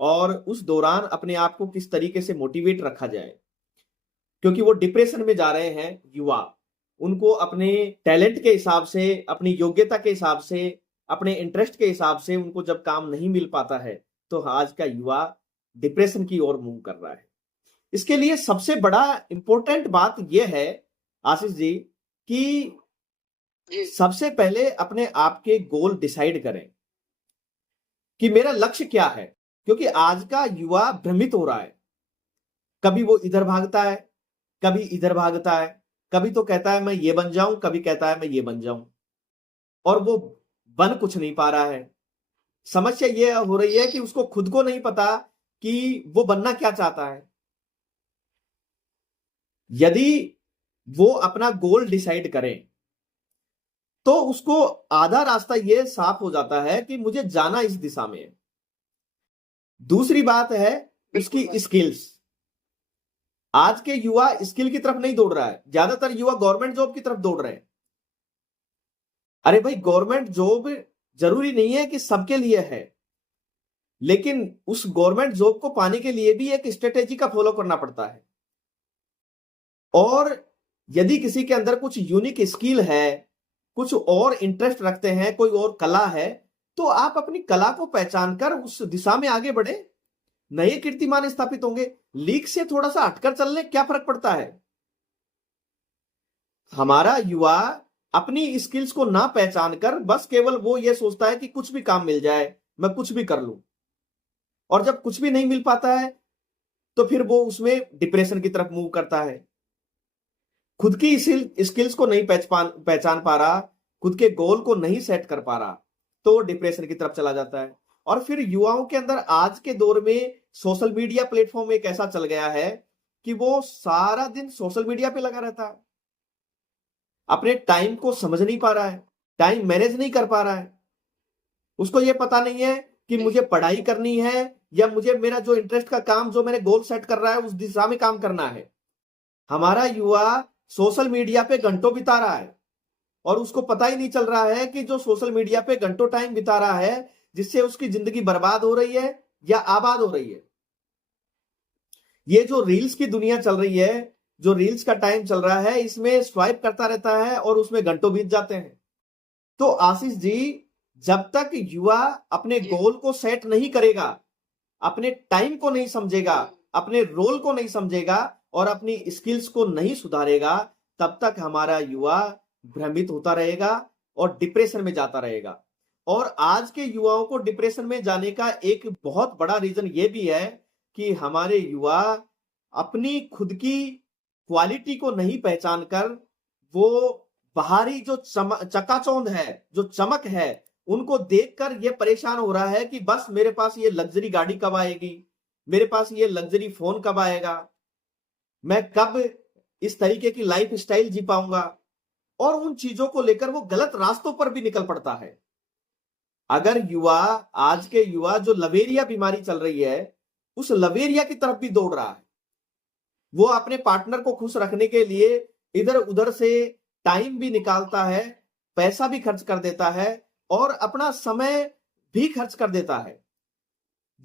और उस दौरान अपने आप को किस तरीके से मोटिवेट रखा जाए, क्योंकि वो डिप्रेशन में जा रहे हैं युवा। उनको अपने टैलेंट के हिसाब से, अपनी योग्यता के हिसाब से, अपने इंटरेस्ट के हिसाब से उनको जब काम नहीं मिल पाता है, तो आज का युवा डिप्रेशन की ओर मूव कर रहा है। इसके लिए सबसे बड़ा इंपॉर्टेंट बात यह है आशीष जी कि सबसे पहले अपने आप के गोल डिसाइड करें कि मेरा लक्ष्य क्या है। क्योंकि आज का युवा भ्रमित हो रहा है, कभी वो इधर भागता है, कभी इधर भागता है, कभी तो कहता है मैं ये बन जाऊं, कभी कहता है मैं ये बन जाऊं, और वो बन कुछ नहीं पा रहा है। समस्या ये हो रही है कि उसको खुद को नहीं पता कि वो बनना क्या चाहता है। यदि वो अपना गोल डिसाइड करें, तो उसको आधा रास्ता ये साफ हो जाता है कि मुझे जाना इस दिशा में है। दूसरी बात है बिल्कुल उसकी सर। स्किल्स। आज के युवा स्किल की तरफ नहीं दौड़ रहा है, ज्यादातर युवा गवर्नमेंट जॉब की तरफ दौड़ रहे हैं। अरे भाई, गवर्नमेंट जॉब जरूरी नहीं है कि सबके लिए है, लेकिन उस गवर्नमेंट जॉब को पाने के लिए भी एक स्ट्रेटेजी का फॉलो करना पड़ता है। और यदि किसी के अंदर कुछ यूनिक स्किल है, कुछ और इंटरेस्ट रखते हैं, कोई और कला है, तो आप अपनी कला को पहचान कर उस दिशा में आगे बढ़े, नए कीर्तिमान स्थापित होंगे। लीक से थोड़ा सा हटकर चलने क्या फर्क पड़ता है। हमारा युवा अपनी स्किल्स को ना पहचान कर बस केवल वो ये सोचता है कि कुछ भी काम मिल जाए, मैं कुछ भी कर लूं, और जब कुछ भी नहीं मिल पाता है तो फिर वो उसमें डिप्रेशन की तरफ मूव करता है। खुद की स्किल्स को नहीं पहचान पा रहा, खुद के गोल को नहीं सेट कर पा रहा, तो डिप्रेशन की तरफ चला जाता है। और फिर युवाओं के अंदर आज के दौर में सोशल मीडिया प्लेटफॉर्म एक ऐसा चल गया है कि वो सारा दिन सोशल मीडिया पे लगा रहता है, अपने टाइम को समझ नहीं पा रहा है, टाइम मैनेज नहीं कर पा रहा है। उसको ये पता नहीं है कि मुझे पढ़ाई करनी है या मुझे मेरा जो इंटरेस्ट का काम, जो मैंने गोल सेट कर रहा है, उस दिशा में काम करना है। हमारा युवा सोशल मीडिया पे घंटों बिता रहा है और उसको पता ही नहीं चल रहा है कि जो सोशल मीडिया पे घंटों टाइम बिता रहा है, जिससे उसकी जिंदगी बर्बाद हो रही है या आबाद हो रही है। ये जो रील्स की दुनिया चल रही है, जो रील्स का टाइम चल रहा है, इसमें स्वाइप करता रहता है और उसमें घंटों बीत जाते हैं। तो आशीष जी, जब तक युवा अपने गोल को सेट नहीं करेगा, अपने टाइम को नहीं समझेगा, अपने रोल को नहीं समझेगा और अपनी स्किल्स को नहीं सुधारेगा, तब तक हमारा युवा भ्रमित होता रहेगा और डिप्रेशन में जाता रहेगा। और आज के युवाओं को डिप्रेशन में जाने का एक बहुत बड़ा रीजन ये भी है कि हमारे युवा अपनी खुद की क्वालिटी को नहीं पहचान कर वो बाहरी जो चकाचौंध है, जो चमक है, उनको देखकर ये परेशान हो रहा है कि बस मेरे पास ये लग्जरी गाड़ी कब आएगी, मेरे पास ये लग्जरी फोन कब आएगा, मैं कब इस तरीके की लाइफ स्टाइल जी पाऊंगा। और उन चीजों को लेकर वो गलत रास्तों पर भी निकल पड़ता है। अगर युवा, आज के युवा जो लवेरिया बीमारी चल रही है, उस लवेरिया की तरफ भी दौड़ रहा है। वो अपने पार्टनर को खुश रखने के लिए इधर उधर से टाइम भी निकालता है, पैसा भी खर्च कर देता है और अपना समय भी खर्च कर देता है।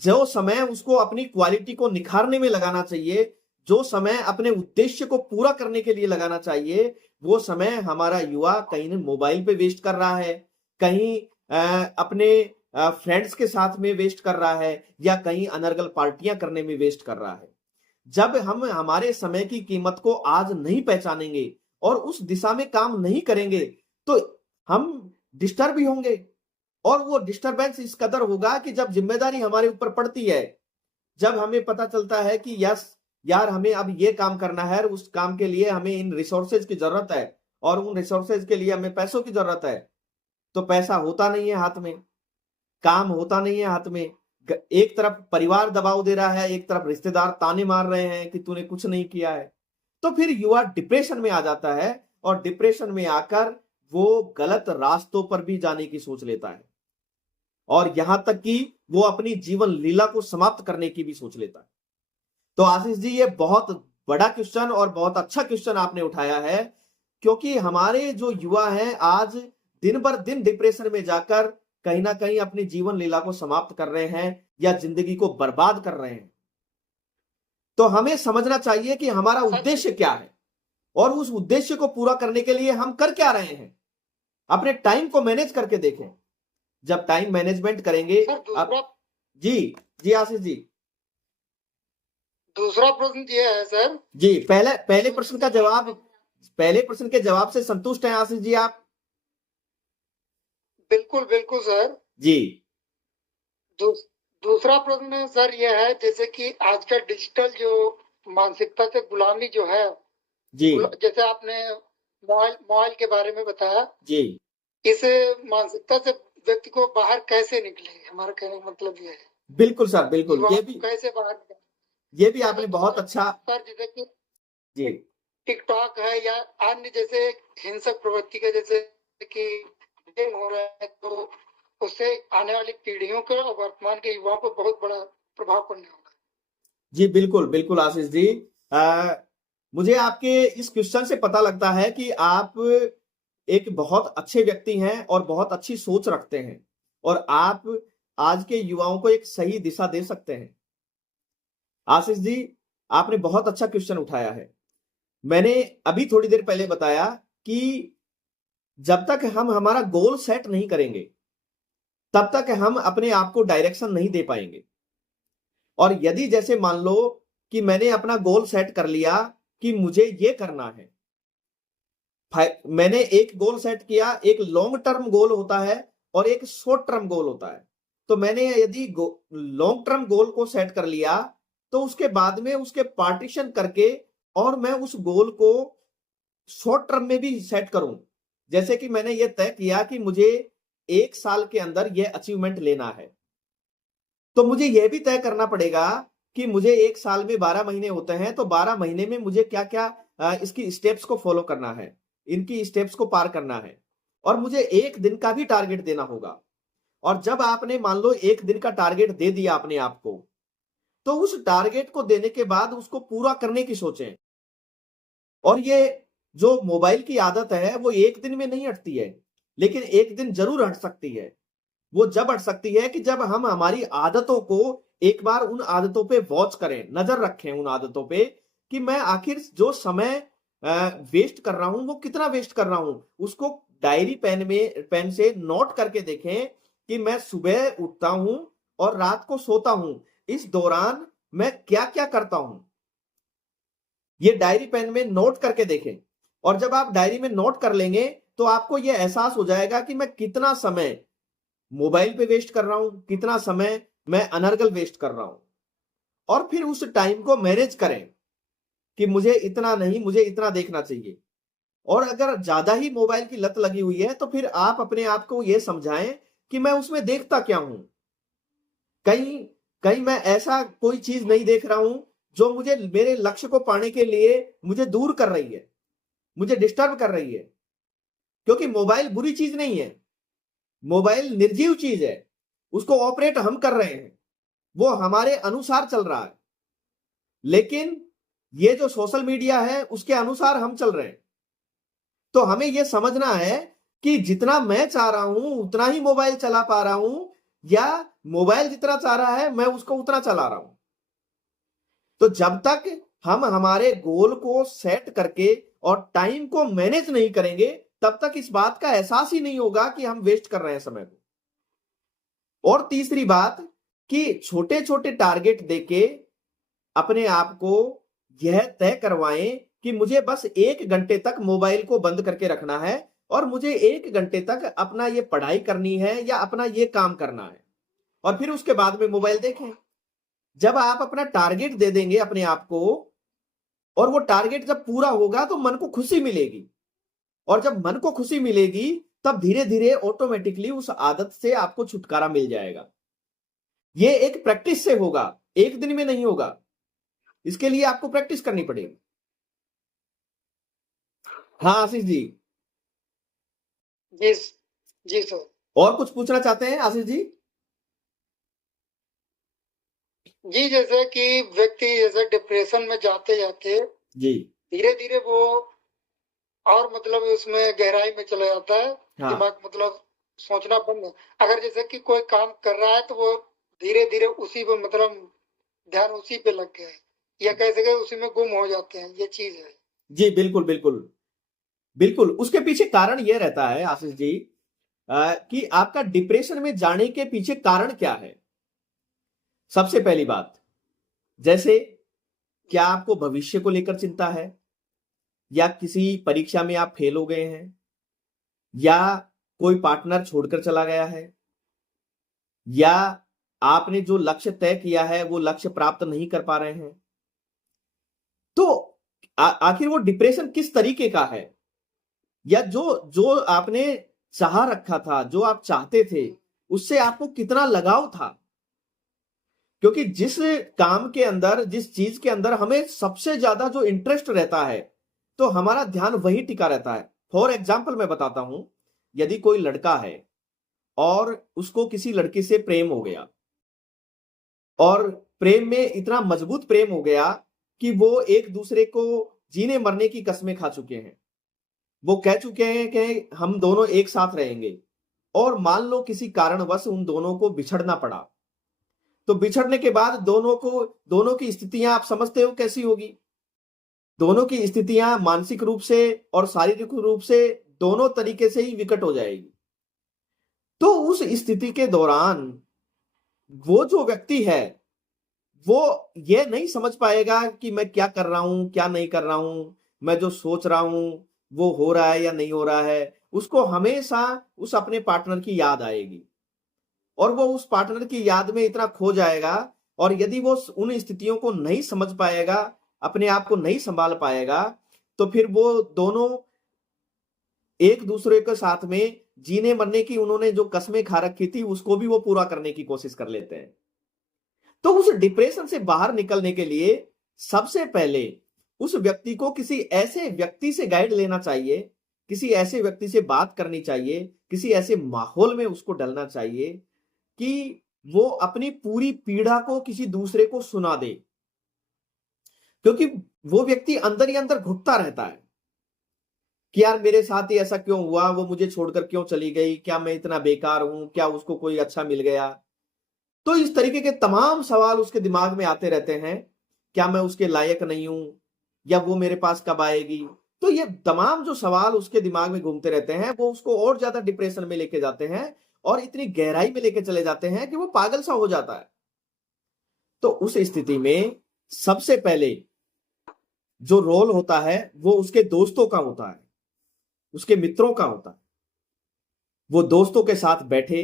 जो समय उसको अपनी क्वालिटी को निखारने में लगाना चाहिए, जो समय अपने उद्देश्य को पूरा करने के लिए लगाना चाहिए, वो समय हमारा युवा कहीं मोबाइल पे वेस्ट कर रहा है, कहीं अपने फ्रेंड्स के साथ में वेस्ट कर रहा है, या कहीं अनर्गल पार्टियां करने में वेस्ट कर रहा है। जब हम हमारे समय की कीमत को आज नहीं पहचानेंगे और उस दिशा में काम नहीं करेंगे, तो हम डिस्टर्ब भी होंगे। और वो डिस्टरबेंस इस कदर होगा कि जब जिम्मेदारी हमारे ऊपर पड़ती है, जब हमें पता चलता है कि यस यार, हमें अब ये काम करना है, उस काम के लिए हमें इन रिसोर्सेज की जरूरत है और उन रिसोर्सेज के लिए हमें पैसों की जरूरत है, तो पैसा होता नहीं है हाथ में, काम होता नहीं है हाथ में। एक तरफ परिवार दबाव दे रहा है, एक तरफ रिश्तेदार ताने मार रहे हैं कि तूने कुछ नहीं किया है। तो फिर युवा डिप्रेशन में आ जाता है और डिप्रेशन में आकर वो गलत रास्तों पर भी जाने की सोच लेता है और यहां तक कि वो अपनी जीवन लीला को समाप्त करने की भी सोच लेता है। तो आशीष जी, ये बहुत बड़ा क्वेश्चन और बहुत अच्छा क्वेश्चन आपने उठाया है, क्योंकि हमारे जो युवा हैं आज दिन भर दिन डिप्रेशन में जाकर कहीं ना कहीं अपनी जीवन लीला को समाप्त कर रहे हैं या जिंदगी को बर्बाद कर रहे हैं। तो हमें समझना चाहिए कि हमारा उद्देश्य क्या है और उस उद्देश्य को पूरा करने के लिए हम कर क्या रहे हैं। अपने टाइम को मैनेज करके देखें। जब टाइम मैनेजमेंट करेंगे जी आशीष जी, दूसरा प्रश्न ये है सर जी, पहले प्रश्न के जवाब से संतुष्ट हैं आशीष जी आप? बिल्कुल बिल्कुल सर जी। दूसरा प्रश्न सर ये है, जैसे कि आजकल डिजिटल जो मानसिकता से गुलामी जो है जी, जैसे आपने मोबाइल के बारे में बताया जी, इस मानसिकता से व्यक्ति को बाहर कैसे निकले, हमारा कहने का मतलब ये है। बिल्कुल सर, बिल्कुल, कैसे बाहर निकले, ये भी आपने बहुत अच्छा सर, जैसे कि जी टिकटॉक है या अन्य जैसे हिंसक प्रवृत्ति के जैसे कि गेम हो रहा है, तो उससे आने वाली पीढ़ियों के और वर्तमान के युवाओं को बहुत बड़ा प्रभाव पड़ने वाला है। जी बिल्कुल बिल्कुल आशीष जी। मुझे आपके इस क्वेश्चन से पता लगता है कि आप एक बहुत अच्छे व्यक्ति हैं और बहुत अच्छी सोच रखते हैं और आप आज के युवाओं को एक सही दिशा दे सकते हैं। आशीष जी, आपने बहुत अच्छा क्वेश्चन उठाया है। मैंने अभी थोड़ी देर पहले बताया कि जब तक हम हमारा गोल सेट नहीं करेंगे तब तक हम अपने आप को डायरेक्शन नहीं दे पाएंगे। और यदि जैसे मान लो कि मैंने अपना गोल सेट कर लिया कि मुझे ये करना है, मैंने एक गोल सेट किया, एक लॉन्ग टर्म गोल होता है और एक शॉर्ट टर्म गोल होता है। तो मैंने यदि लॉन्ग टर्म गोल को सेट कर लिया तो उसके बाद में उसके पार्टीशन करके और मैं उस गोल को शॉर्ट टर्म में भी सेट करूं। जैसे कि मैंने ये तय किया कि मुझे 1 साल के अंदर ये अचीवमेंट लेना है, तो मुझे यह भी तय करना पड़ेगा कि मुझे 1 साल में 12 महीने होते हैं, तो 12 महीने में मुझे क्या क्या इसकी स्टेप्स को फॉलो करना है, इनकी स्टेप्स को पार करना है और मुझे 1 दिन का भी टारगेट देना होगा। और जब आपने मान लो 1 दिन का टारगेट दे दिया अपने आप को, तो उस टारगेट को देने के बाद उसको पूरा करने की सोचें। और ये जो मोबाइल की आदत है वो 1 दिन में नहीं हटती है, लेकिन 1 दिन जरूर हट सकती है। वो जब हट सकती है कि जब हम हमारी आदतों को एक बार उन आदतों पे वॉच करें, नजर रखें उन आदतों पे कि मैं आखिर जो समय वेस्ट कर रहा हूं वो कितना वेस्ट कर रहा हूं। उसको डायरी पेन से नोट करके देखें कि मैं सुबह उठता हूं और रात को सोता हूं, इस दौरान मैं क्या क्या करता हूं, ये डायरी पेन में नोट करके देखें। और जब आप डायरी में नोट कर लेंगे तो आपको यह एहसास हो जाएगा कि मैं कितना समय मोबाइल पे वेस्ट कर रहा हूं, कितना समय मैं अनर्गल वेस्ट कर रहा हूं। और फिर उस टाइम को मैनेज करें कि मुझे इतना नहीं, मुझे इतना देखना चाहिए। और अगर ज्यादा ही मोबाइल की लत लगी हुई है तो फिर आप अपने आप को यह समझाएं कि मैं उसमें देखता क्या हूं। कहीं कहीं मैं ऐसा कोई चीज नहीं देख रहा हूं जो मुझे मेरे लक्ष्य को पाने के लिए मुझे दूर कर रही है, मुझे डिस्टर्ब कर रही है। क्योंकि मोबाइल बुरी चीज नहीं है, मोबाइल निर्जीव चीज है, उसको ऑपरेट हम कर रहे हैं, वो हमारे अनुसार चल रहा है। लेकिन ये जो सोशल मीडिया है उसके अनुसार हम चल रहे हैं। तो हमें यह समझना है कि जितना मैं चाह रहा हूं उतना ही मोबाइल चला पा रहा हूं या मोबाइल जितना चाह रहा है मैं उसको उतना चला रहा हूं। तो जब तक हम हमारे गोल को सेट करके और टाइम को मैनेज नहीं करेंगे तब तक इस बात का एहसास ही नहीं होगा कि हम वेस्ट कर रहे हैं समय को। और तीसरी बात कि छोटे छोटे टारगेट देके अपने आप को यह तय करवाएं कि मुझे बस 1 घंटे तक मोबाइल को बंद करके रखना है और मुझे 1 घंटे तक अपना ये पढ़ाई करनी है या अपना ये काम करना है, और फिर उसके बाद में मोबाइल देखें। जब आप अपना टारगेट दे देंगे अपने आप को और वो टारगेट जब पूरा होगा तो मन को खुशी मिलेगी, और जब मन को खुशी मिलेगी तब धीरे धीरे ऑटोमेटिकली उस आदत से आपको छुटकारा मिल जाएगा। ये एक प्रैक्टिस से होगा, 1 दिन में नहीं होगा, इसके लिए आपको प्रैक्टिस करनी पड़ेगी। हाँ आशीष जी। जी जी सर। और कुछ पूछना चाहते हैं आशीष जी? जी, जैसे कि व्यक्ति जैसे डिप्रेशन में जाते जाते जी धीरे धीरे वो और मतलब उसमें गहराई में चला जाता है। हाँ। दिमाग मतलब सोचना बंद, अगर जैसे कि कोई काम कर रहा है तो वो धीरे धीरे उसी पे मतलब ध्यान उसी पे लग गया है, या कह सके उसी में गुम हो जाते हैं, ये चीज है। जी बिल्कुल बिल्कुल बिल्कुल। उसके पीछे कारण यह रहता है आशीष जी कि आपका डिप्रेशन में जाने के पीछे कारण क्या है। सबसे पहली बात, जैसे क्या आपको भविष्य को लेकर चिंता है, या किसी परीक्षा में आप फेल हो गए हैं, या कोई पार्टनर छोड़कर चला गया है, या आपने जो लक्ष्य तय किया है वो लक्ष्य प्राप्त नहीं कर पा रहे हैं। तो आखिर वो डिप्रेशन किस तरीके का है, या जो जो आपने चाह रखा था, जो आप चाहते थे उससे आपको कितना लगाव था। क्योंकि जिस काम के अंदर, जिस चीज के अंदर हमें सबसे ज्यादा जो इंटरेस्ट रहता है तो हमारा ध्यान वही टिका रहता है। फॉर एग्जाम्पल मैं बताता हूं, यदि कोई लड़का है और उसको किसी लड़की से प्रेम हो गया, और प्रेम में इतना मजबूत प्रेम हो गया कि वो एक दूसरे को जीने मरने की कस्में खा चुके हैं। वो कह चुके हैं कि हम दोनों एक साथ रहेंगे, और मान लो किसी कारणवश उन दोनों को बिछड़ना पड़ा, तो बिछड़ने के बाद दोनों की स्थितियां आप समझते हो कैसी होगी। दोनों की स्थितियां मानसिक रूप से और शारीरिक रूप से दोनों तरीके से ही विकट हो जाएगी। तो उस स्थिति के दौरान वो जो व्यक्ति है वो ये नहीं समझ पाएगा कि मैं क्या कर रहा हूं, क्या नहीं कर रहा हूं, मैं जो सोच रहा हूं वो हो रहा है या नहीं हो रहा है। उसको हमेशा उस अपने पार्टनर की याद आएगी, और वो उस पार्टनर की याद में इतना खो जाएगा, और यदि वो उन स्थितियों को नहीं समझ पाएगा, अपने आप को नहीं संभाल पाएगा, तो फिर वो दोनों एक दूसरे के साथ में जीने मरने की उन्होंने जो कस्में खा रखी थी उसको भी वो पूरा करने की कोशिश कर लेते हैं। तो उस डिप्रेशन से बाहर निकलने के लिए सबसे पहले उस व्यक्ति को किसी ऐसे व्यक्ति से गाइड लेना चाहिए, किसी ऐसे व्यक्ति से बात करनी चाहिए, किसी ऐसे माहौल में उसको डलना चाहिए कि वो अपनी पूरी पीड़ा को किसी दूसरे को सुना दे। क्योंकि वो व्यक्ति अंदर ही अंदर घुटता रहता है कि यार मेरे साथ ही ऐसा क्यों हुआ, वो मुझे छोड़कर क्यों चली गई, क्या मैं इतना बेकार हूं, क्या उसको कोई अच्छा मिल गया। तो इस तरीके के तमाम सवाल उसके दिमाग में आते रहते हैं, क्या मैं उसके लायक नहीं हूं, या वो मेरे पास कब आएगी। तो ये तमाम जो सवाल उसके दिमाग में घूमते रहते हैं वो उसको और ज्यादा डिप्रेशन में लेके जाते हैं, और इतनी गहराई में लेके चले जाते हैं कि वो पागल सा हो जाता है। तो उस स्थिति में सबसे पहले जो रोल होता है वो उसके दोस्तों का होता है, उसके मित्रों का होता है। वो दोस्तों के साथ बैठे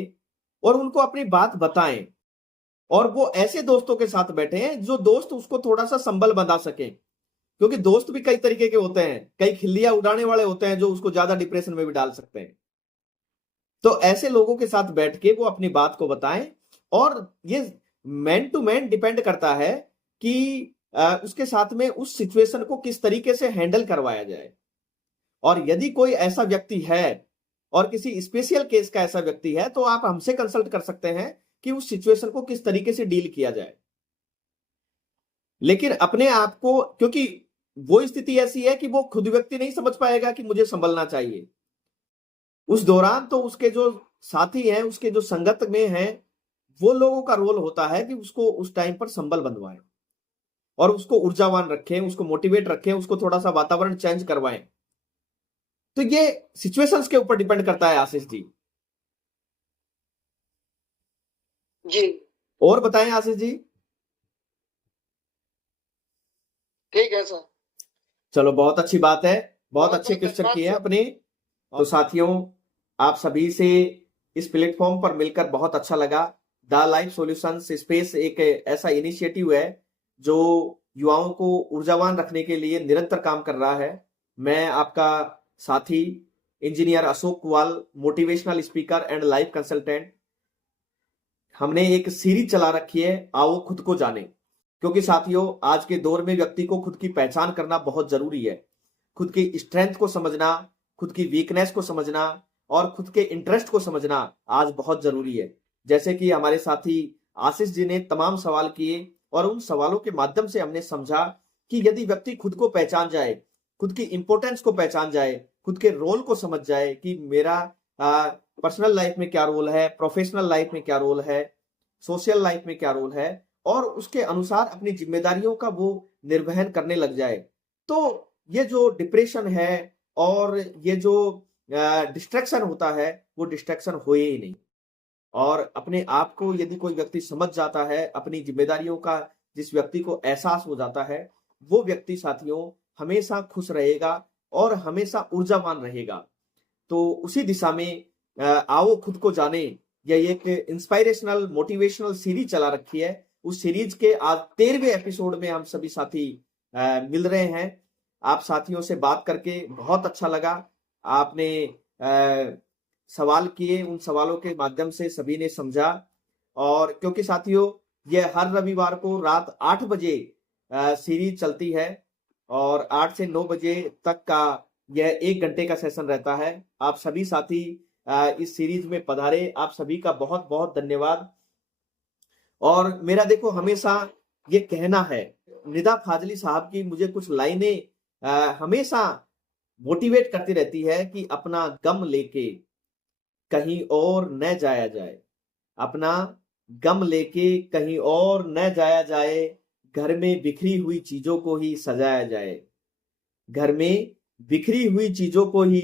और उनको अपनी बात बताएं, और वो ऐसे दोस्तों के साथ बैठे हैं जो दोस्त उसको थोड़ा सा संबल बंधा सके, क्योंकि दोस्त भी कई तरीके के होते हैं, कई खिल्लियां उड़ाने वाले होते हैं जो उसको ज्यादा डिप्रेशन में भी डाल सकते हैं। तो ऐसे लोगों के साथ बैठ के वो अपनी बात को बताएं, और ये मैन टू मैन डिपेंड करता है कि उसके साथ में उस सिचुएशन को किस तरीके से हैंडल करवाया जाए। और यदि कोई ऐसा व्यक्ति है और किसी स्पेशल केस का ऐसा व्यक्ति है, तो आप हमसे कंसल्ट कर सकते हैं कि उस सिचुएशन को किस तरीके से डील किया जाए। लेकिन अपने आप को, क्योंकि वो स्थिति ऐसी है कि वो खुद व्यक्ति नहीं समझ पाएगा कि मुझे संभलना चाहिए, उस दौरान तो उसके जो साथी हैं, उसके जो संगत में हैं, वो लोगों का रोल होता है कि उसको उस टाइम पर संबल बंधवाएं और उसको ऊर्जावान रखें, उसको मोटिवेट रखें, उसको थोड़ा सा वातावरण चेंज करवाएं। तो ये सिचुएशंस के ऊपर डिपेंड करता है आशीष जी। जी और बताएं आशीष जी। ठीक है सर। चलो बहुत अच्छी बात है, बहुत बहुत अच्छे बहुत क्वेश्चन धन्यवाद किए हैं सर। अपने। तो साथियों, आप सभी से इस प्लेटफॉर्म पर मिलकर बहुत अच्छा लगा। द लाइफ सॉल्यूशंस स्पेस एक ऐसा इनिशिएटिव है जो युवाओं को ऊर्जावान रखने के लिए निरंतर काम कर रहा है। मैं आपका साथी engineer Ashok Kuwal, motivational speaker and life consultant. हमने एक सीरीज चला रखी है, आओ खुद को जाने, क्योंकि साथियों आज के दौर में व्यक्ति को खुद की पहचान करना बहुत जरूरी है। खुद की स्ट्रेंथ को समझना, खुद की वीकनेस को समझना और खुद के इंटरेस्ट को समझना आज बहुत जरूरी है। जैसे कि हमारे साथी आशीष जी ने तमाम सवाल किए, और उन सवालों के माध्यम से हमने समझा कि यदि व्यक्ति खुद को पहचान जाए, खुद की इंपॉर्टेंस को पहचान जाए, खुद के रोल को समझ जाए कि मेरा पर्सनल लाइफ में क्या रोल है, प्रोफेशनल लाइफ में क्या रोल है, सोशल लाइफ में क्या रोल है, और उसके अनुसार अपनी जिम्मेदारियों का वो निर्वहन करने लग जाए, तो ये जो डिप्रेशन है और ये जो डिस्ट्रैक्शन होता है वो डिस्ट्रैक्शन हो ही नहीं। और अपने आप को यदि कोई व्यक्ति समझ जाता है, अपनी जिम्मेदारियों का जिस व्यक्ति को एहसास हो जाता है, वो व्यक्ति साथियों हमेशा खुश रहेगा और हमेशा ऊर्जावान रहेगा। तो उसी दिशा में आओ खुद को जाने, यह एक इंस्पायरेशनल मोटिवेशनल सीरीज चला रखी है। उस सीरीज के आज 13वें एपिसोड में हम सभी साथी मिल रहे हैं। आप साथियों से बात करके बहुत अच्छा लगा। आपने सवाल किए, उन सवालों के माध्यम से सभी ने समझा। और क्योंकि साथियों ये हर रविवार को रात 8 बजे सीरीज चलती है, और 8 से 9 बजे तक का यह 1 घंटे का सेशन रहता है। आप सभी साथी इस सीरीज में पधारे, आप सभी का बहुत बहुत धन्यवाद। और मेरा देखो हमेशा ये कहना है, निदा फाजली साहब की मुझे कुछ लाइनें हमेशा मोटिवेट करती रहती है कि अपना गम लेके कहीं और न जाया जाए, अपना गम लेके कहीं और न जाया जाए, घर में बिखरी हुई चीजों को ही सजाया जाए, घर में बिखरी हुई चीजों को ही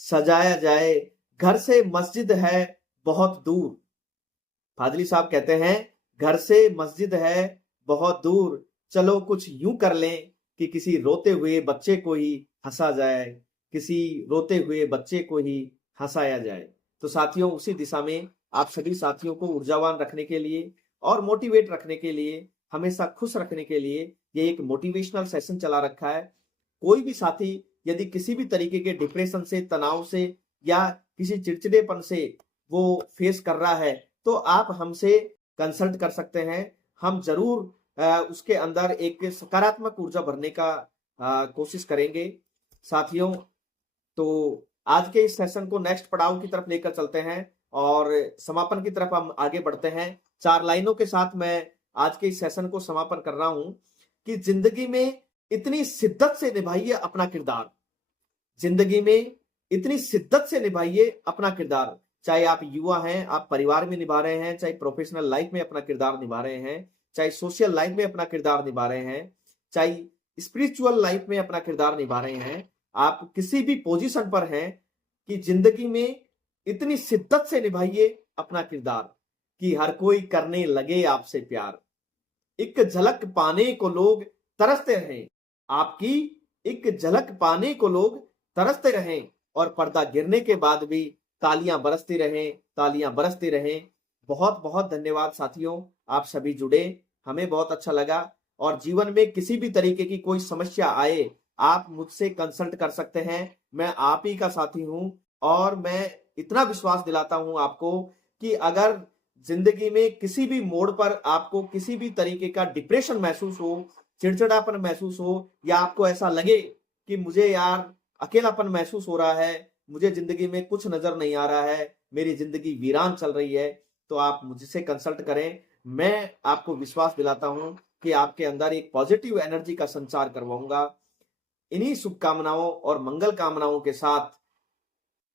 सजाया जाए, घर से मस्जिद है बहुत दूर। फाजली साहब कहते हैं घर से मस्जिद है बहुत दूर, चलो कुछ यूं कर लें कि किसी रोते हुए बच्चे को ही हंसा जाए, किसी रोते हुए बच्चे को ही हंसाया जाए। तो साथियों, उसी दिशा में आप सभी साथियों को ऊर्जावान रखने के लिए और मोटिवेट रखने के लिए, हमेशा खुश रखने के लिए ये एक मोटिवेशनल सेशन चला रखा है। कोई भी साथी यदि किसी भी तरीके के डिप्रेशन से, तनाव से या किसी चिड़चिड़ेपन से वो फेस कर रहा है, तो आप हमसे कंसल्ट कर सकते हैं। हम जरूर उसके अंदर एक सकारात्मक ऊर्जा भरने का कोशिश करेंगे। साथियों, तो आज के इस सेशन को नेक्स्ट पड़ाव की तरफ लेकर चलते हैं और समापन की तरफ हम आगे बढ़ते हैं। 4 लाइनों के साथ मैं आज के इस सेशन को समापन कर रहा हूं कि जिंदगी में इतनी शिद्दत से निभाइए अपना किरदार, जिंदगी में इतनी शिद्दत से निभाइए अपना किरदार। चाहे आप युवा हैं, आप परिवार में निभा रहे हैं, चाहे प्रोफेशनल लाइफ में अपना किरदार निभा रहे हैं, चाहे सोशल लाइफ में अपना किरदार निभा रहे हैं, चाहे स्पिरिचुअल लाइफ में अपना किरदार निभा रहे हैं, आप किसी भी पोजीशन पर हैं, कि जिंदगी में इतनी शिद्दत से निभाइए अपना किरदार कि हर कोई करने लगे आपसे प्यार। एक झलक पाने को लोग तरसते रहें, आपकी एक झलक पाने को लोग तरसते रहें, और पर्दा गिरने के बाद भी तालियां बरसती रहें, तालियां बरसती रहें। बहुत बहुत धन्यवाद साथियों, आप सभी जुड़े, हमें बहुत अच्छा लगा। और जीवन में किसी भी तरीके की कोई समस्या आए, आप मुझसे कंसल्ट कर सकते हैं। मैं आप ही का साथी हूं और मैं इतना विश्वास दिलाता हूं आपको कि अगर जिंदगी में किसी भी मोड़ पर आपको किसी भी तरीके का डिप्रेशन महसूस हो, चिड़चिड़ापन महसूस हो, या आपको ऐसा लगे कि मुझे यार अकेलापन महसूस हो रहा है, मुझे जिंदगी में कुछ नजर नहीं आ रहा है, मेरी जिंदगी वीरान चल रही है, तो आप मुझसे कंसल्ट करें। मैं आपको विश्वास दिलाता हूं कि आपके अंदर एक पॉजिटिव एनर्जी का संचार करवाऊंगा। इन्हीं शुभकामनाओं और मंगल कामनाओं के साथ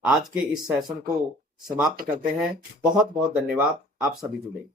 आज के इस सेशन को समाप्त करते हैं। बहुत बहुत धन्यवाद, आप सभी जुड़े।